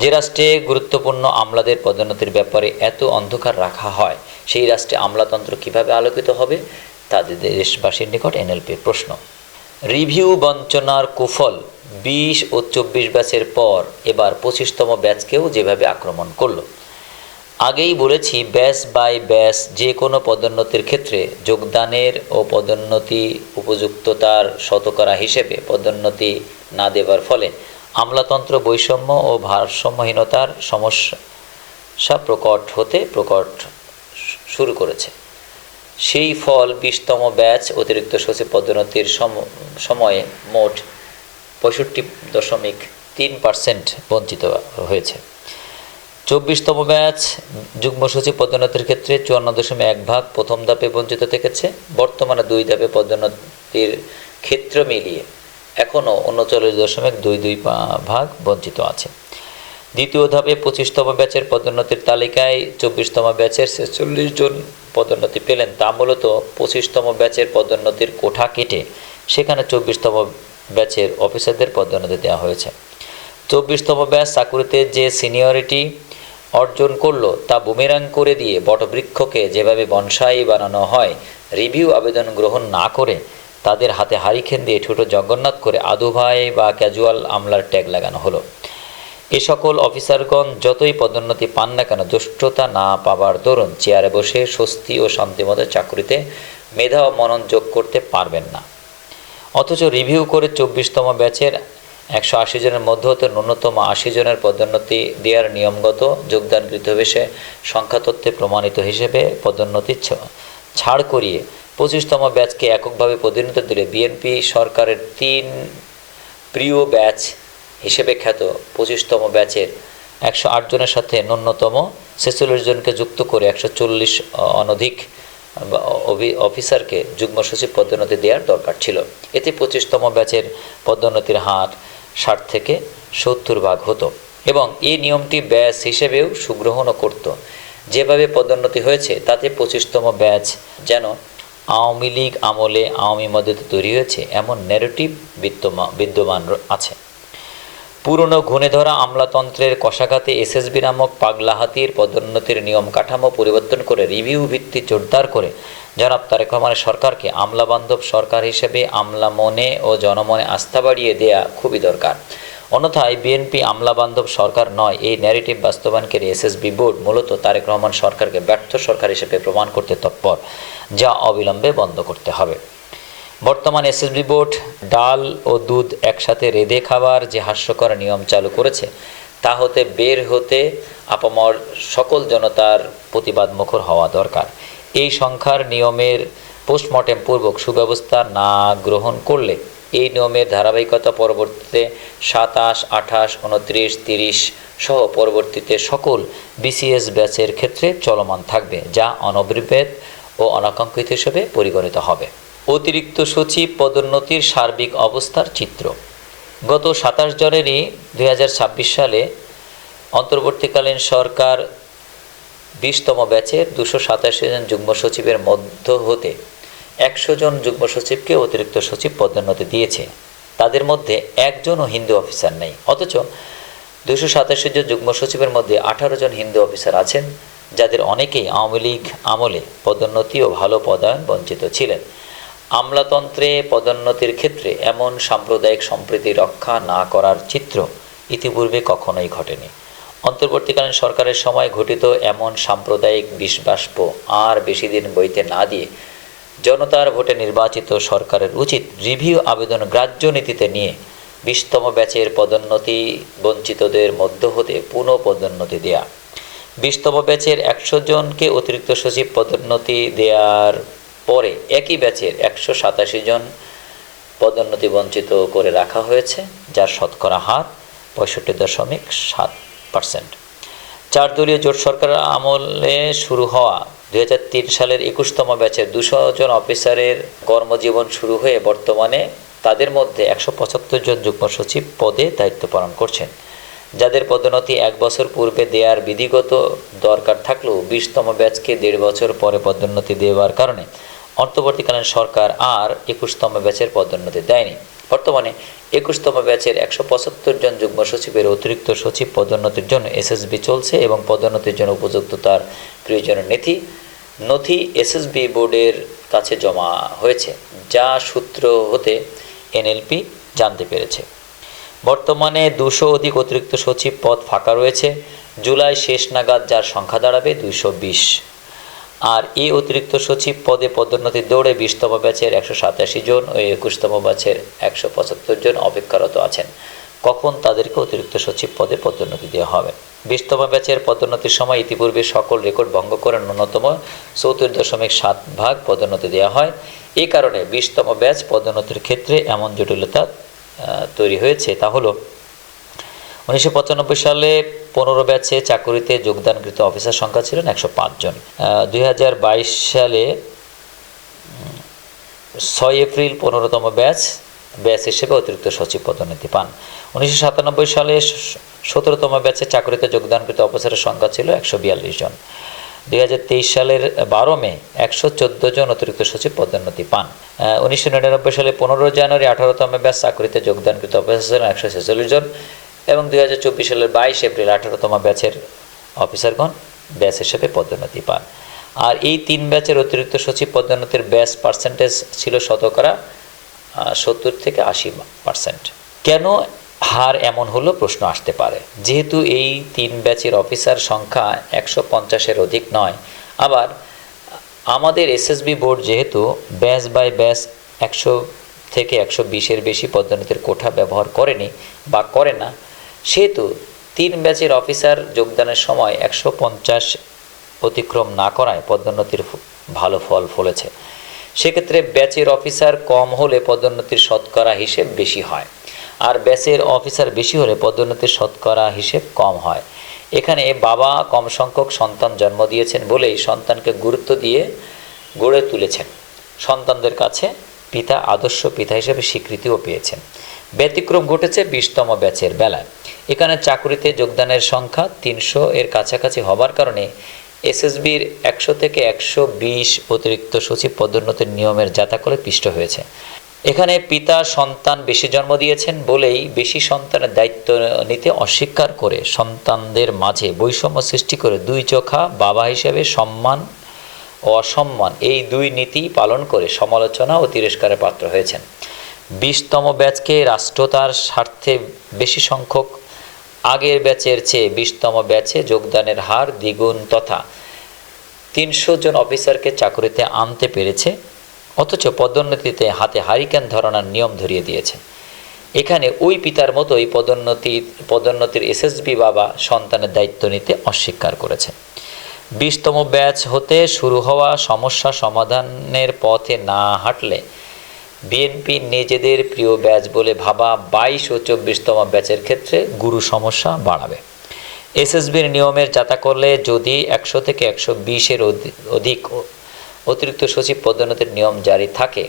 যে রাষ্ট্রে গুরুত্বপূর্ণ আমলাদের পদোন্নতির ব্যাপারে এত অন্ধকার রাখা হয়, সেই রাষ্ট্রে আমলাতন্ত্র কিভাবে আলোকিত হবে তাদের দেশবাসীর নিকট এনএলপির প্রশ্ন। রিভিউ বঞ্চনার কুফল 20 ও 24 ব্যাচের পর এবার 25তম ব্যাচকেও যেভাবে আক্রমণ করল। আগেই বলেছি, ব্যাচ বাই ব্যাচ যে কোনো পদোন্নতির ক্ষেত্রে যোগদানের ও পদোন্নতি উপযুক্ততার শতকরা হিসেবে পদোন্নতি না দেবার ফলে আমলাতন্ত্র বৈষম্য ও ভারসাম্যহীনতার সমস্যা প্রকট শুরু করেছে। সেই ফল 20তম ব্যাচ অতিরিক্ত সচিব পদোন্নতির সময়ে মোট 65.3% বঞ্চিত হয়েছে। 24তম ব্যাচ যুগ্ম সচিব পদোন্নতির ক্ষেত্রে 54.1% প্রথম ধাপে বঞ্চিত থেকেছে। বর্তমানে 2 ধাপে পদোন্নতির ক্ষেত্র মিলিয়ে এখনও 39.22% বঞ্চিত আছে। দ্বিতীয় ধাপে 25তম ব্যাচের পদোন্নতির তালিকায় 24তম ব্যাচের 46 জন পদোন্নতি পেলেন। তা মূলত 25তম ব্যাচের পদোন্নতির কোঠা কেটে সেখানে 24তম ব্যাচের অফিসারদের পদোন্নতি দেওয়া হয়েছে। 24তম ব্যাচ চাকুরিতে যে সিনিয়রিটি অর্জন করলো তা বুমেরাং করে দিয়ে বটবৃক্ষকে যেভাবে বনসাই বানানো হয়, রিভিউ আবেদন গ্রহণ না করে তাদের হাতে হারিকেন দিয়ে ঠুটো জগন্নাথ করে আদুভাই বা ক্যাজুয়াল আমলার ট্যাগ লাগানো হলো। এ সকল অফিসারগণ যতই পদোন্নতি পান না কেন, জ্যেষ্ঠতা না পাবার দরুন চেয়ারে বসে স্বস্তি ও শান্তিমতো চাকরিতে মেধা ও মনন যোগ করতে পারবেন না। অথচ রিভিউ করে 24তম ব্যাচের 180 জনের মধ্য হতে ন্যূনতম 80 জনের পদোন্নতি দেওয়ার নিয়মগত যোগদানকৃত বেশে সংখ্যাতত্ত্বে প্রমাণিত হিসেবে পদোন্নতি ছাড় করিয়ে 25তম ব্যাচকে এককভাবে পদোন্নতি দিলে বিএনপি সরকারের 3 প্রিয় ব্যাচ হিসেবে খ্যাত 25তম ব্যাচের 108 জনের সাথে ন্যূনতম 46 জনকে যুক্ত করে 140 অনধিক অফিসারকে যুগ্ম সচিব পদোন্নতি দেওয়ার দরকার ছিল। এতে 25তম ব্যাচের পদোন্নতির হার 60 থেকে 70% হতো এবং এই নিয়মটি ব্যাচ হিসেবেও সুগ্রহণও করত। যেভাবে পদোন্নতি হয়েছে তাতে 25তম ব্যাচ যেন আওয়ামী লীগ আমলে আওয়ামী মদতে তৈরি হয়েছে এমন ন্যারেটিভ বিদ্যমান আছে। পুরনো ঘুণে ধরা আমলাতন্ত্রের কষাঘাতে এসএসবি নামক পাগলা হাতির পদোন্নতির নিয়ম কাঠামো পরিবর্তন করে রিভিউ ভিত্তি জোরদার করে জনাব তারেক রহমানের সরকারকে আমলাবান্ধব সরকার হিসেবে আমলা মনে ও জনমনে আস্থা বাড়িয়ে দেয়া খুবই দরকার। অন্যথায় বিএনপি আমলাবান্ধব সরকার নয়, এই ন্যারেটিভ বাস্তবায়নকারী এসএসবি বোর্ড মূলত তারেক রহমান সরকারকে ব্যর্থ সরকার হিসেবে প্রমাণ করতে তৎপর, যা অবিলম্বে বন্ধ করতে হবে। বর্তমান এসএসবি বোর্ড ডাল ও দুধ একসাথে রেঁধে খাবার যে হাস্যকর নিয়ম চালু করেছে তা হতে বের হতে আপামর সকল জনতার প্রতিবাদমুখর হওয়া দরকার। এই সংখ্যার নিয়মের পোস্টমর্টেম পূর্বক সুব্যবস্থা না গ্রহণ করলে এই নিয়মের ধারাবাহিকতা পরবর্তীতে 27, 28, 29, 30 সহ পরবর্তীতে সকল বিসিএস ব্যাচের ক্ষেত্রে চলমান থাকবে, যা অনভিপ্রেত ও অনাকাঙ্ক্ষিত হিসেবে পরিগণিত হবে। অতিরিক্ত সচিব পদোন্নতির সার্বিক অবস্থার চিত্র। গত 27 জানুয়ারি 2026 সালে অন্তর্বর্তীকালীন সরকার 20তম ব্যাচের 287 জন যুগ্ম সচিবের মধ্য হতে 100 জন যুগ্ম সচিবকে অতিরিক্ত সচিব পদোন্নতি দিয়েছে। তাদের মধ্যে একজনও হিন্দু অফিসার নেই। অথচ 287 জন যুগ্ম সচিবের মধ্যে 18 জন হিন্দু অফিসার আছেন, যাদের অনেকেই আওয়ামী লীগ আমলে পদোন্নতি ও ভালো পদায়ন বঞ্চিত ছিলেন। আমলাতন্ত্রে পদোন্নতির ক্ষেত্রে এমন সাম্প্রদায়িক সম্প্রীতি রক্ষা না করার চিত্র ইতিপূর্বে কখনোই ঘটেনি। অন্তর্বর্তীকালীন সরকারের সময় ঘটিত এমন সাম্প্রদায়িক বিষবাষ্প আর বেশি দিন বইতে না দিয়ে জনতার ভোটে নির্বাচিত সরকারের উচিত রিভিউ আবেদন গ্রাহ্য নীতিতে নিয়ে 20তম ব্যাচের পদোন্নতি বঞ্চিতদের মধ্য হতে পুনঃ পদোন্নতি দেয়া। 20তম ব্যাচের 100 জনকে অতিরিক্ত সচিব পদোন্নতি দেওয়ার পরে একই ব্যাচের 187 জন পদোন্নতি বঞ্চিত করে রাখা হয়েছে, যার শতকরা হার 65.7%। 4 দলীয় জোট সরকারের আমলে শুরু হওয়া 2003 সালের 21তম ব্যাচের 200 জন অফিসারের কর্মজীবন শুরু হয়ে বর্তমানে তাদের মধ্যে 175 জন যুগ্ম সচিব পদে দায়িত্ব পালন করছেন, যাদের পদোন্নতি 1 বছর পূর্বে দেওয়ার বিধিগত দরকার থাকলেও 20তম ব্যাচকে 1.5 বছর পরে পদোন্নতি দেওয়ার কারণে অন্তর্বর্তীকালীন সরকার আর 21তম ব্যাচের পদোন্নতি দেয়নি। বর্তমানে 21তম ব্যাচের 175 জন যুগ্ম সচিবের অতিরিক্ত সচিব পদোন্নতির জন্য এসএসবি চলছে এবং পদোন্নতির জন্য উপযুক্ততার প্রয়োজনীয় নথি এসএসবি বোর্ডের কাছে জমা হয়েছে, যা সূত্র হতে এনএলপি জানতে পেরেছে। বর্তমানে 200 অধিক অতিরিক্ত সচিব পদ ফাঁকা রয়েছে। জুলাই শেষ নাগাদ যার সংখ্যা দাঁড়াবে 220। আর এই অতিরিক্ত সচিব পদে পদোন্নতির দৌড়ে 20তম ব্যাচের 187 জন ও 21তম ব্যাচের 175 জন অপেক্ষারত আছেন। কখন তাদেরকে অতিরিক্ত সচিব পদে পদোন্নতি দেওয়া হবে? 20তম ব্যাচের পদোন্নতির সময় ইতিপূর্বে সকল রেকর্ড ভঙ্গ করে ন্যূনতম 74.7% পদোন্নতি দেওয়া হয়। এই কারণে 20তম ব্যাচ পদোন্নতির ক্ষেত্রে এমন জটিলতা তৈরি হয়েছে। তা হলো 1995 সালে 15 ব্যাচে চাকুরিতে যোগদানকৃত অফিসার সংখ্যা ছিলেন 105 জন। 2022 সালে 6 এপ্রিল 15তম ব্যাচ হিসেবে অতিরিক্ত সচিব পদোন্নতি পান। 1997 সালে 17তম ব্যাচে চাকুরিতে যোগদানকৃত অফিসারের সংখ্যা ছিল 142 জন। 2023 সালের 12 মে 114 জন অতিরিক্ত সচিব পদোন্নতি পান। 1999 সালে 15 জানুয়ারি 18তম ব্যাচ চাকুরিতে যোগদানকৃত অফিসার ছিলেন 146 জন এবং 2024 সালের 22 এপ্রিল 18তম ব্যাচের অফিসারগণ ব্যাচ হিসেবে পদোন্নতি পান। আর এই 3 ব্যাচের অতিরিক্ত সচিব পদোন্নতির ব্যাচ পার্সেন্টেজ ছিল শতকরা 70 থেকে 80%। কেন হার এমন হলো প্রশ্ন আসতে পারে। যেহেতু এই 3 ব্যাচের অফিসার সংখ্যা 150-এর অধিক নয়, আবার আমাদের এসএসবি বোর্ড যেহেতু ব্যাচ বাই ব্যাচ 100 থেকে 120-এর বেশি পদোন্নতির কোঠা ব্যবহার করেনি বা করে না, সেহেতু 3 ব্যাচের অফিসার যোগদানের সময় 150 অতিক্রম না করায় পদোন্নতির ভালো ফল ফলেছে। সেক্ষেত্রে ব্যাচের অফিসার কম হলে পদোন্নতির শতকরা হিসেব বেশি হয়, আর ব্যাচের অফিসার বেশি হলে পদোন্নতির শতকরা হিসেব কম হয়। এখানে বাবা কম সংখ্যক সন্তান জন্ম দিয়েছেন বলেই সন্তানকে গুরুত্ব দিয়ে গড়ে তুলেছেন। সন্তানদের কাছে পিতা আদর্শ পিতা হিসেবে স্বীকৃতিও পেয়েছেন। ব্যতিক্রম ঘটেছে 20তম ব্যাচের বেলায়। এখানে চাকুরিতে যোগদানের সংখ্যা 300 এর কাছাকাছি হবার কারণে এসএসবির 100 থেকে 120 অতিরিক্ত সচিব পদোন্নতির নিয়মের জাতাকলে পিষ্ট হয়েছে। এখানে পিতা সন্তান বেশি জন্ম দিয়েছেন বলেই বেশি সন্তানের দায়িত্ব নিতে অস্বীকার করে সন্তানদের মাঝে বৈষম্য সৃষ্টি করে দুই চোখা বাবা হিসেবে সম্মান ও অসম্মান এই দুই নীতি পালন করে সমালোচনা ও তিরস্কারের পাত্র হয়েছেন। 20তম ব্যাচকে রাষ্ট্র তার স্বার্থে বেশি সংখ্যক আগের ব্যাচের চেয়ে 20তম ব্যাচে যোগদানের হার দ্বিগুণ তথা 300 জন অফিসারকে চাকরিতে আনতে পেরেছে, অথচ পদোন্নতিতে হাতে হারিকেন ধরানোর নিয়ম ধরিয়ে দিয়েছে। এখানে ওই পিতার মতোই পদোন্নতির এসএসবি বাবা সন্তানের দায়িত্ব নিতে অস্বীকার করেছে। 20তম ব্যাচ হতে শুরু হওয়া সমস্যা সমাধানের পথে না হাঁটলে বিএনপি নিজেদের প্রিয় ব্যাচ বলে ভাবা 22 ও 24তম ব্যাচের ক্ষেত্রে গুরু সমস্যা বাড়াবে। এসএসবির নিয়মের যাতা করলে যদি 100 থেকে 120-এর অধিক অতিরিক্ত সচিব পদোন্নতির নিয়ম জারি থাকে,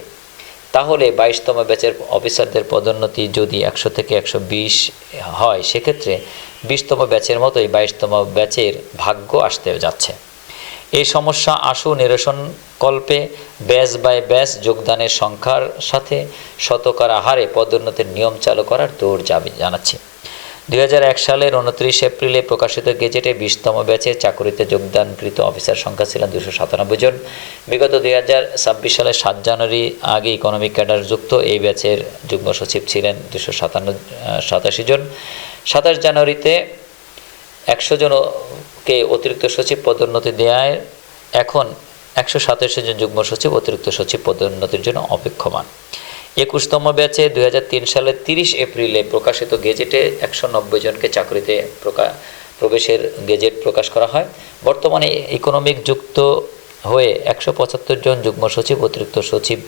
তাহলে 22তম ব্যাচের অফিসারদের পদোন্নতি যদি 100 থেকে 120 হয়, সেক্ষেত্রে 20তম ব্যাচের মতোই 22তম ব্যাচের ভাগ্য আসতে যাচ্ছে। এই সমস্যা আশু নিরসনকল্পে ব্যাচ বাই ব্যাচ যোগদানের সংখ্যার সাথে শতকরা হারে পদোন্নতির নিয়ম চালু করার দৌড় জানাচ্ছি। 2001 সালের 29 এপ্রিলে প্রকাশিত গেজেটে 20তম ব্যাচে চাকুরিতে যোগদানকৃত অফিসার সংখ্যা ছিলেন 297 জন। বিগত 2026 সালের 7 জানুয়ারি আগে ইকোনমিক ক্যাডার যুক্ত এই ব্যাচের যুগ্ম সচিব ছিলেন 287 জন। 27 জানুয়ারিতে 100 জনকে অতিরিক্ত সচিব পদোন্নতি দেওয়ায় এখন 127 জন যুগ্ম সচিব অতিরিক্ত সচিব পদোন্নতির জন্য অপেক্ষমান। 21তম ব্যাচে 2003 সালের 30 এপ্রিলে প্রকাশিত গেজেটে 190 জনকে চাকরিতে প্রবেশের গেজেট প্রকাশ করা হয়। বর্তমানে ইকোনমিক যুক্ত হয়ে 175 জন যুগ্ম সচিব, অতিরিক্ত সচিব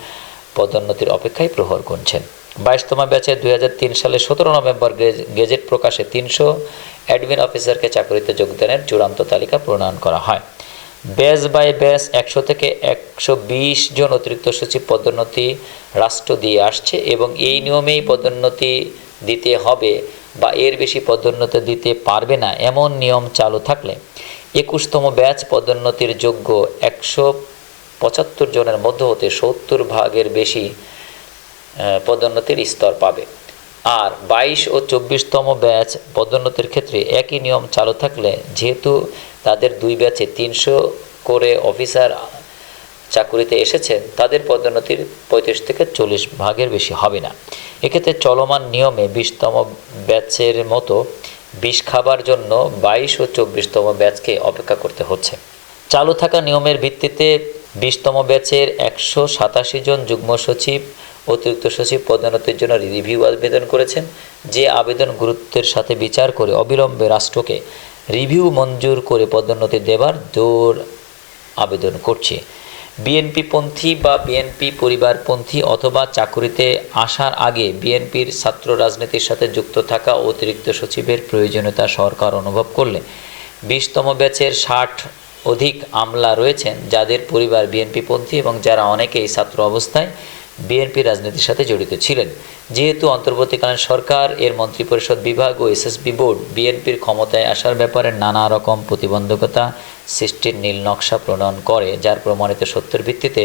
পদোন্নতির অপেক্ষায় প্রহর গুনছেন। 22তম ব্যাচে 2003 সালের 17 নভেম্বর গেজেট প্রকাশে 300 অ্যাডমিন অফিসারকে চাকরিতে যোগদানের চূড়ান্ত তালিকা প্রণয়ন করা হয়। ব্যাচ বাই ব্যাচ 100 থেকে 120 জন অতিরিক্ত সচিব পদোন্নতি রাষ্ট্র দিয়ে আসছে এবং এই নিয়মেই পদোন্নতি দিতে হবে বা এর বেশি পদোন্নতি দিতে পারবে না এমন নিয়ম চালু থাকলে 21তম ব্যাচ পদোন্নতির যোগ্য 175 জনের মধ্য হতে 70 ভাগের বেশি পদোন্নতির স্তর পাবে। আর 22 ও 24তম ব্যাচ পদোন্নতির ক্ষেত্রে একই নিয়ম চালু থাকলে যেহেতু তাদের দুই ব্যাচে 300 করে অফিসার চাকুরিতে এসেছেন, তাদের পদোন্নতির 35 থেকে 40 ভাগের বেশি হবে না। এক্ষেত্রে চলমান নিয়মে 20তম ব্যাচের মতো বিষ খাবার জন্য 22 ও 24তম ব্যাচকে অপেক্ষা করতে হচ্ছে। চালু থাকা নিয়মের ভিত্তিতে 20তম ব্যাচের 187 জন যুগ্ম সচিব, অতিরিক্ত সচিব পদোন্নতির জন্য রিভিউ আবেদন করেছেন। যে আবেদন গুরুত্বের সাথে বিচার করে অবিলম্বে রাষ্ট্রকে রিভিউ মঞ্জুর করে পদোন্নতি দেবার জোর আবেদন করছে। বিএনপিপন্থী বা বিএনপি পরিবারপন্থী অথবা চাকুরিতে আসার আগে বিএনপির ছাত্র রাজনীতির সাথে যুক্ত থাকা অতিরিক্ত সচিবের প্রয়োজনীয়তা সরকার অনুভব করলে 20তম ব্যাচের 60 অধিক আমলা রয়েছেন যাদের পরিবার বিএনপিপন্থী এবং যারা অনেকেই ছাত্র অবস্থায় বিএনপি রাজনীতির সাথে জড়িত ছিলেন। যেহেতু অন্তর্বর্তীকালীন সরকার, এর মন্ত্রিপরিষদ বিভাগ ও এসএসবি বোর্ড বিএনপির ক্ষমতায় আসার ব্যাপারে নানা রকম প্রতিবন্ধকতা সৃষ্টির নীল নকশা প্রণয়ন করে, যার প্রমাণিত সত্যের ভিত্তিতে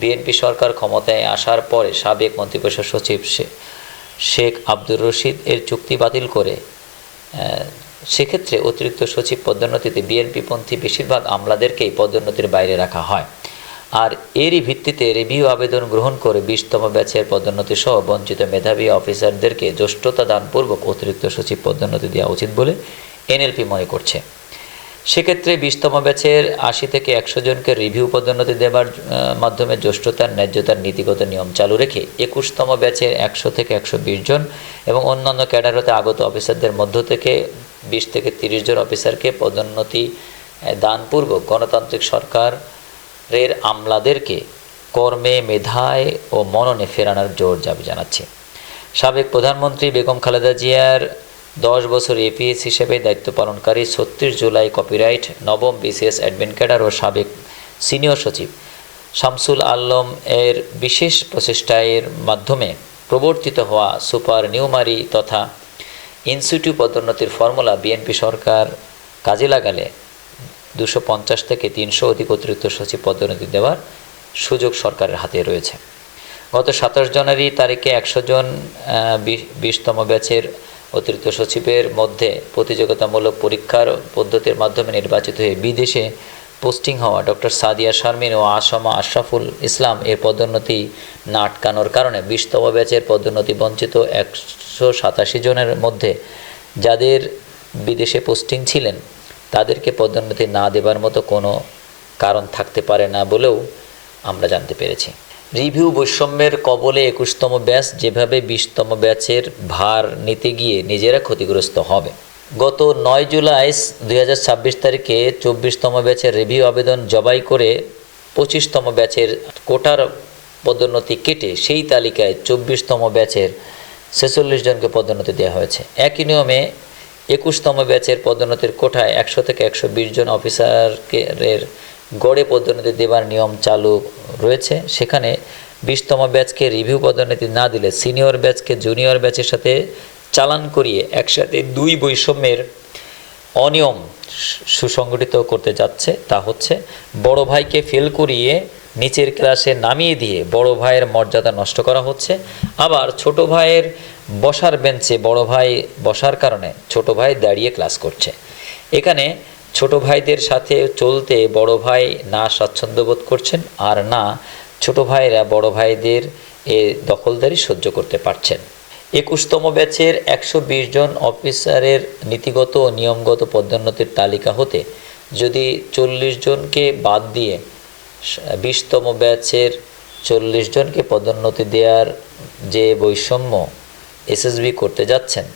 বিএনপি সরকার ক্ষমতায় আসার পরে সাবেক মন্ত্রিপরিষদ সচিব শেখ আব্দুর রশিদ এর চুক্তি বাতিল করে সেক্ষেত্রে অতিরিক্ত সচিব পদোন্নতিতে বিএনপিপন্থী বেশিরভাগ আমলাদেরকেই পদোন্নতির বাইরে রাখা হয়। আর এরই ভিত্তিতে রিভিউ আবেদন গ্রহণ করে 20তম ব্যাচের পদোন্নতি সহ বঞ্চিত মেধাবী অফিসারদেরকে জ্যেষ্ঠতা দানপূর্বক অতিরিক্ত সচিব পদোন্নতি দেওয়া উচিত বলে এনএলপি মনে করছে। সেক্ষেত্রে 20তম ব্যাচের 80 থেকে 100 জনকে রিভিউ পদোন্নতি দেওয়ার মাধ্যমে জ্যেষ্ঠতার ন্যায্যতার নীতিগত নিয়ম চালু রেখে 21তম ব্যাচের 100 থেকে 120 জন এবং অন্যান্য ক্যাডার হতে আগত অফিসারদের মধ্য থেকে 20 থেকে 30 জন অফিসারকে পদোন্নতি দানপূর্বক গণতান্ত্রিক সরকারের আমলাদেরকে কর্মে, মেধায় ও মননে ফেরানোর জোর দাবি জানাচ্ছে। সাবেক প্রধানমন্ত্রী বেগম খালেদা জিয়ার 10 বছর এপিএস হিসেবে দায়িত্ব পালনকারী 36 জুলাই কপিরাইট নবম বিসিএস অ্যাডমিন ক্যাডার ও সাবেক সিনিয়র সচিব শামসুল আলম এর বিশেষ প্রচেষ্টার মাধ্যমে প্রবর্তিত হওয়া সুপার নিউমারি তথা ইনস্টিটিউট পদোন্নতির ফর্মুলা বিএনপি সরকার কাজে লাগালে 250 থেকে 300 অধিক অতিরিক্ত সচিব পদোন্নতি দেওয়ার সুযোগ সরকারের হাতে রয়েছে। গত 27 জানুয়ারি তারিখে 100 জন 20তম ব্যাচের অতিরিক্ত সচিবের মধ্যে প্রতিযোগিতামূলক পরীক্ষার পদ্ধতির মাধ্যমে নির্বাচিত হয়ে বিদেশে পোস্টিং হওয়া ডক্টর সাদিয়া শারমিন ও আসমা আশরাফুল ইসলাম এর পদোন্নতি না আটকানোর কারণে 20তম ব্যাচের পদোন্নতি বঞ্চিত 187 জনের মধ্যে যাদের বিদেশে পোস্টিং ছিলেন তাদেরকে পদোন্নতি না দেবার মতো কোনো কারণ থাকতে পারে না বলেও আমরা জানতে পেরেছি। রিভিউ বৈষম্যের কবলে 21তম ব্যাচ যেভাবে 20তম ব্যাচের ভার নিতে গিয়ে নিজেরা ক্ষতিগ্রস্ত হবে। গত 9 জুলাই 2026 তারিখে 24তম ব্যাচের রিভিউ আবেদন জবাই করে 25তম ব্যাচের কোটার পদোন্নতি কেটে সেই তালিকায় 24তম ব্যাচের 46 জনকে পদোন্নতি দেওয়া হয়েছে। একই নিয়মে 21তম ব্যাচের পদোন্নতির কোটায় 100 থেকে 120 জন অফিসারের গড়ে পদোন্নতি দেবার নিয়ম চালু রয়েছে। সেখানে 20তম ব্যাচকে রিভিউ পদোন্নতি না দিলে সিনিয়র ব্যাচকে জুনিয়র ব্যাচের সাথে চালান করিয়ে একসাথে 2 বৈষম্যের অনিয়ম সুসংগঠিত করতে যাচ্ছে। তা হচ্ছে বড় ভাইকে ফেল করিয়ে নিচের ক্লাসে নামিয়ে দিয়ে বড় ভাইয়ের মর্যাদা নষ্ট করা হচ্ছে। আবার ছোট ভাইয়ের বসার বেঞ্চে বড় ভাই বসার কারণে ছোট ভাই দাঁড়িয়ে ক্লাস করছে। এখানে ছোট ভাইদের সাথে চলতে বড় ভাই না স্বাচ্ছন্দ্য বোধ করছেন, আর না ছোট ভাইরা বড় ভাইদের এ দখলদারি সহ্য করতে পারছেন। 21তম ব্যাচের 120 জন অফিসারের নীতিগত ও নিয়মগত পদোন্নতির তালিকা হতে যদি 40 জনকে বাদ দিয়ে 20তম ব্যাচের 40 জনকে পদোন্নতি দেওয়ার যে বৈষম্য এসএসবি করতে যাচ্ছেন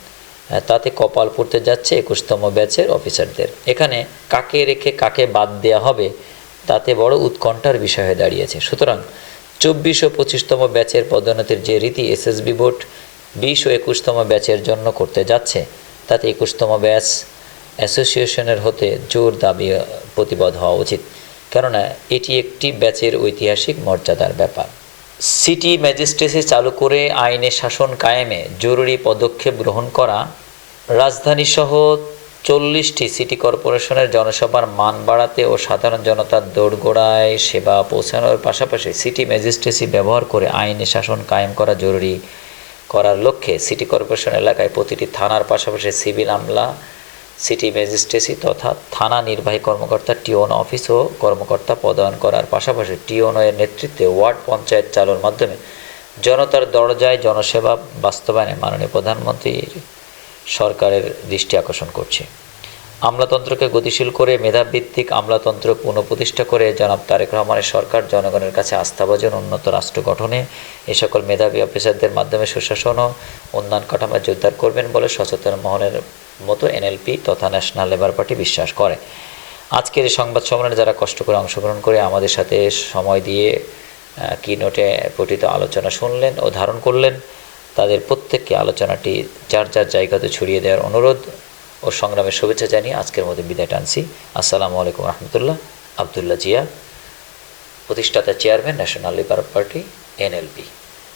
তাতে কপাল পড়তে যাচ্ছে 21তম ব্যাচের অফিসারদের। এখানে কাকে রেখে কাকে বাদ দেওয়া হবে তাতে বড় উৎকণ্ঠার বিষয় হয়ে দাঁড়িয়েছে। সুতরাং 24 ও 25তম ব্যাচের পদোন্নতির যে রীতি এসএসবি বোর্ড 20 ও 21তম ব্যাচের জন্য করতে যাচ্ছে তাতে 21তম ব্যাচ অ্যাসোসিয়েশনের হতে জোর দাবি প্রতিবাদ হওয়া উচিত, কেননা এটি একটি ব্যাচের ঐতিহাসিক মর্যাদার ব্যাপার। সিটি ম্যাজিস্ট্রেসি চালু করে আইনে শাসন কায়েমে জরুরি পদক্ষেপ গ্রহণ করা, রাজধানীসহ 40টি সিটি কর্পোরেশনের জনসভার মান বাড়াতে ও সাধারণ জনতার দোরগোড়ায় সেবা পৌঁছানোর পাশাপাশি সিটি ম্যাজিস্ট্রেসি ব্যবহার করে আইনে শাসন কায়েম করা জরুরি করার লক্ষ্যে সিটি কর্পোরেশন এলাকায় প্রতিটি থানার পাশাপাশি সিভিল আমলা, সিটি ম্যাজিস্ট্রেসি তথা থানা নির্বাহী কর্মকর্তা টিওনো অফিস ও কর্মকর্তা পদায়ন করার পাশাপাশি টিওনো এর নেতৃত্বে ওয়ার্ড পঞ্চায়েত চালুর মাধ্যমে জনতার দরজায় জনসেবা বাস্তবায়নে মাননীয় প্রধানমন্ত্রীর সরকারের দৃষ্টি আকর্ষণ করছে। আমলাতন্ত্রকে গতিশীল করে মেধাভিত্তিক আমলাতন্ত্র পুনঃপ্রতিষ্ঠা করে জনাব তারেক রহমানের সরকার জনগণের কাছে আস্থাভাজন উন্নত রাষ্ট্র গঠনে এ সকল মেধাবী অফিসারদের মাধ্যমে সুশাসন ও উন্নয়ন কাঠামো জোরদার করবেন বলে সচেতন মহলের মতো এনএলপি তথা ন্যাশনাল লেবার পার্টি বিশ্বাস করে। আজকের এই সংবাদ সম্মেলনে যারা কষ্ট করে অংশগ্রহণ করে আমাদের সাথে সময় দিয়ে কিনোটে পঠিত আলোচনা শুনলেন ও ধারণ করলেন, তাদের প্রত্যেককে আলোচনাটি যার যার জায়গাতে ছড়িয়ে দেওয়ার অনুরোধ ও সংগ্রামের শুভেচ্ছা জানিয়ে আজকের মধ্যে বিদায় টানছি। আসসালামু আলাইকুম রহমতুল্লাহ। আবদুল্লাহ জিয়া, প্রতিষ্ঠাতা chairman, national labour party, NLP.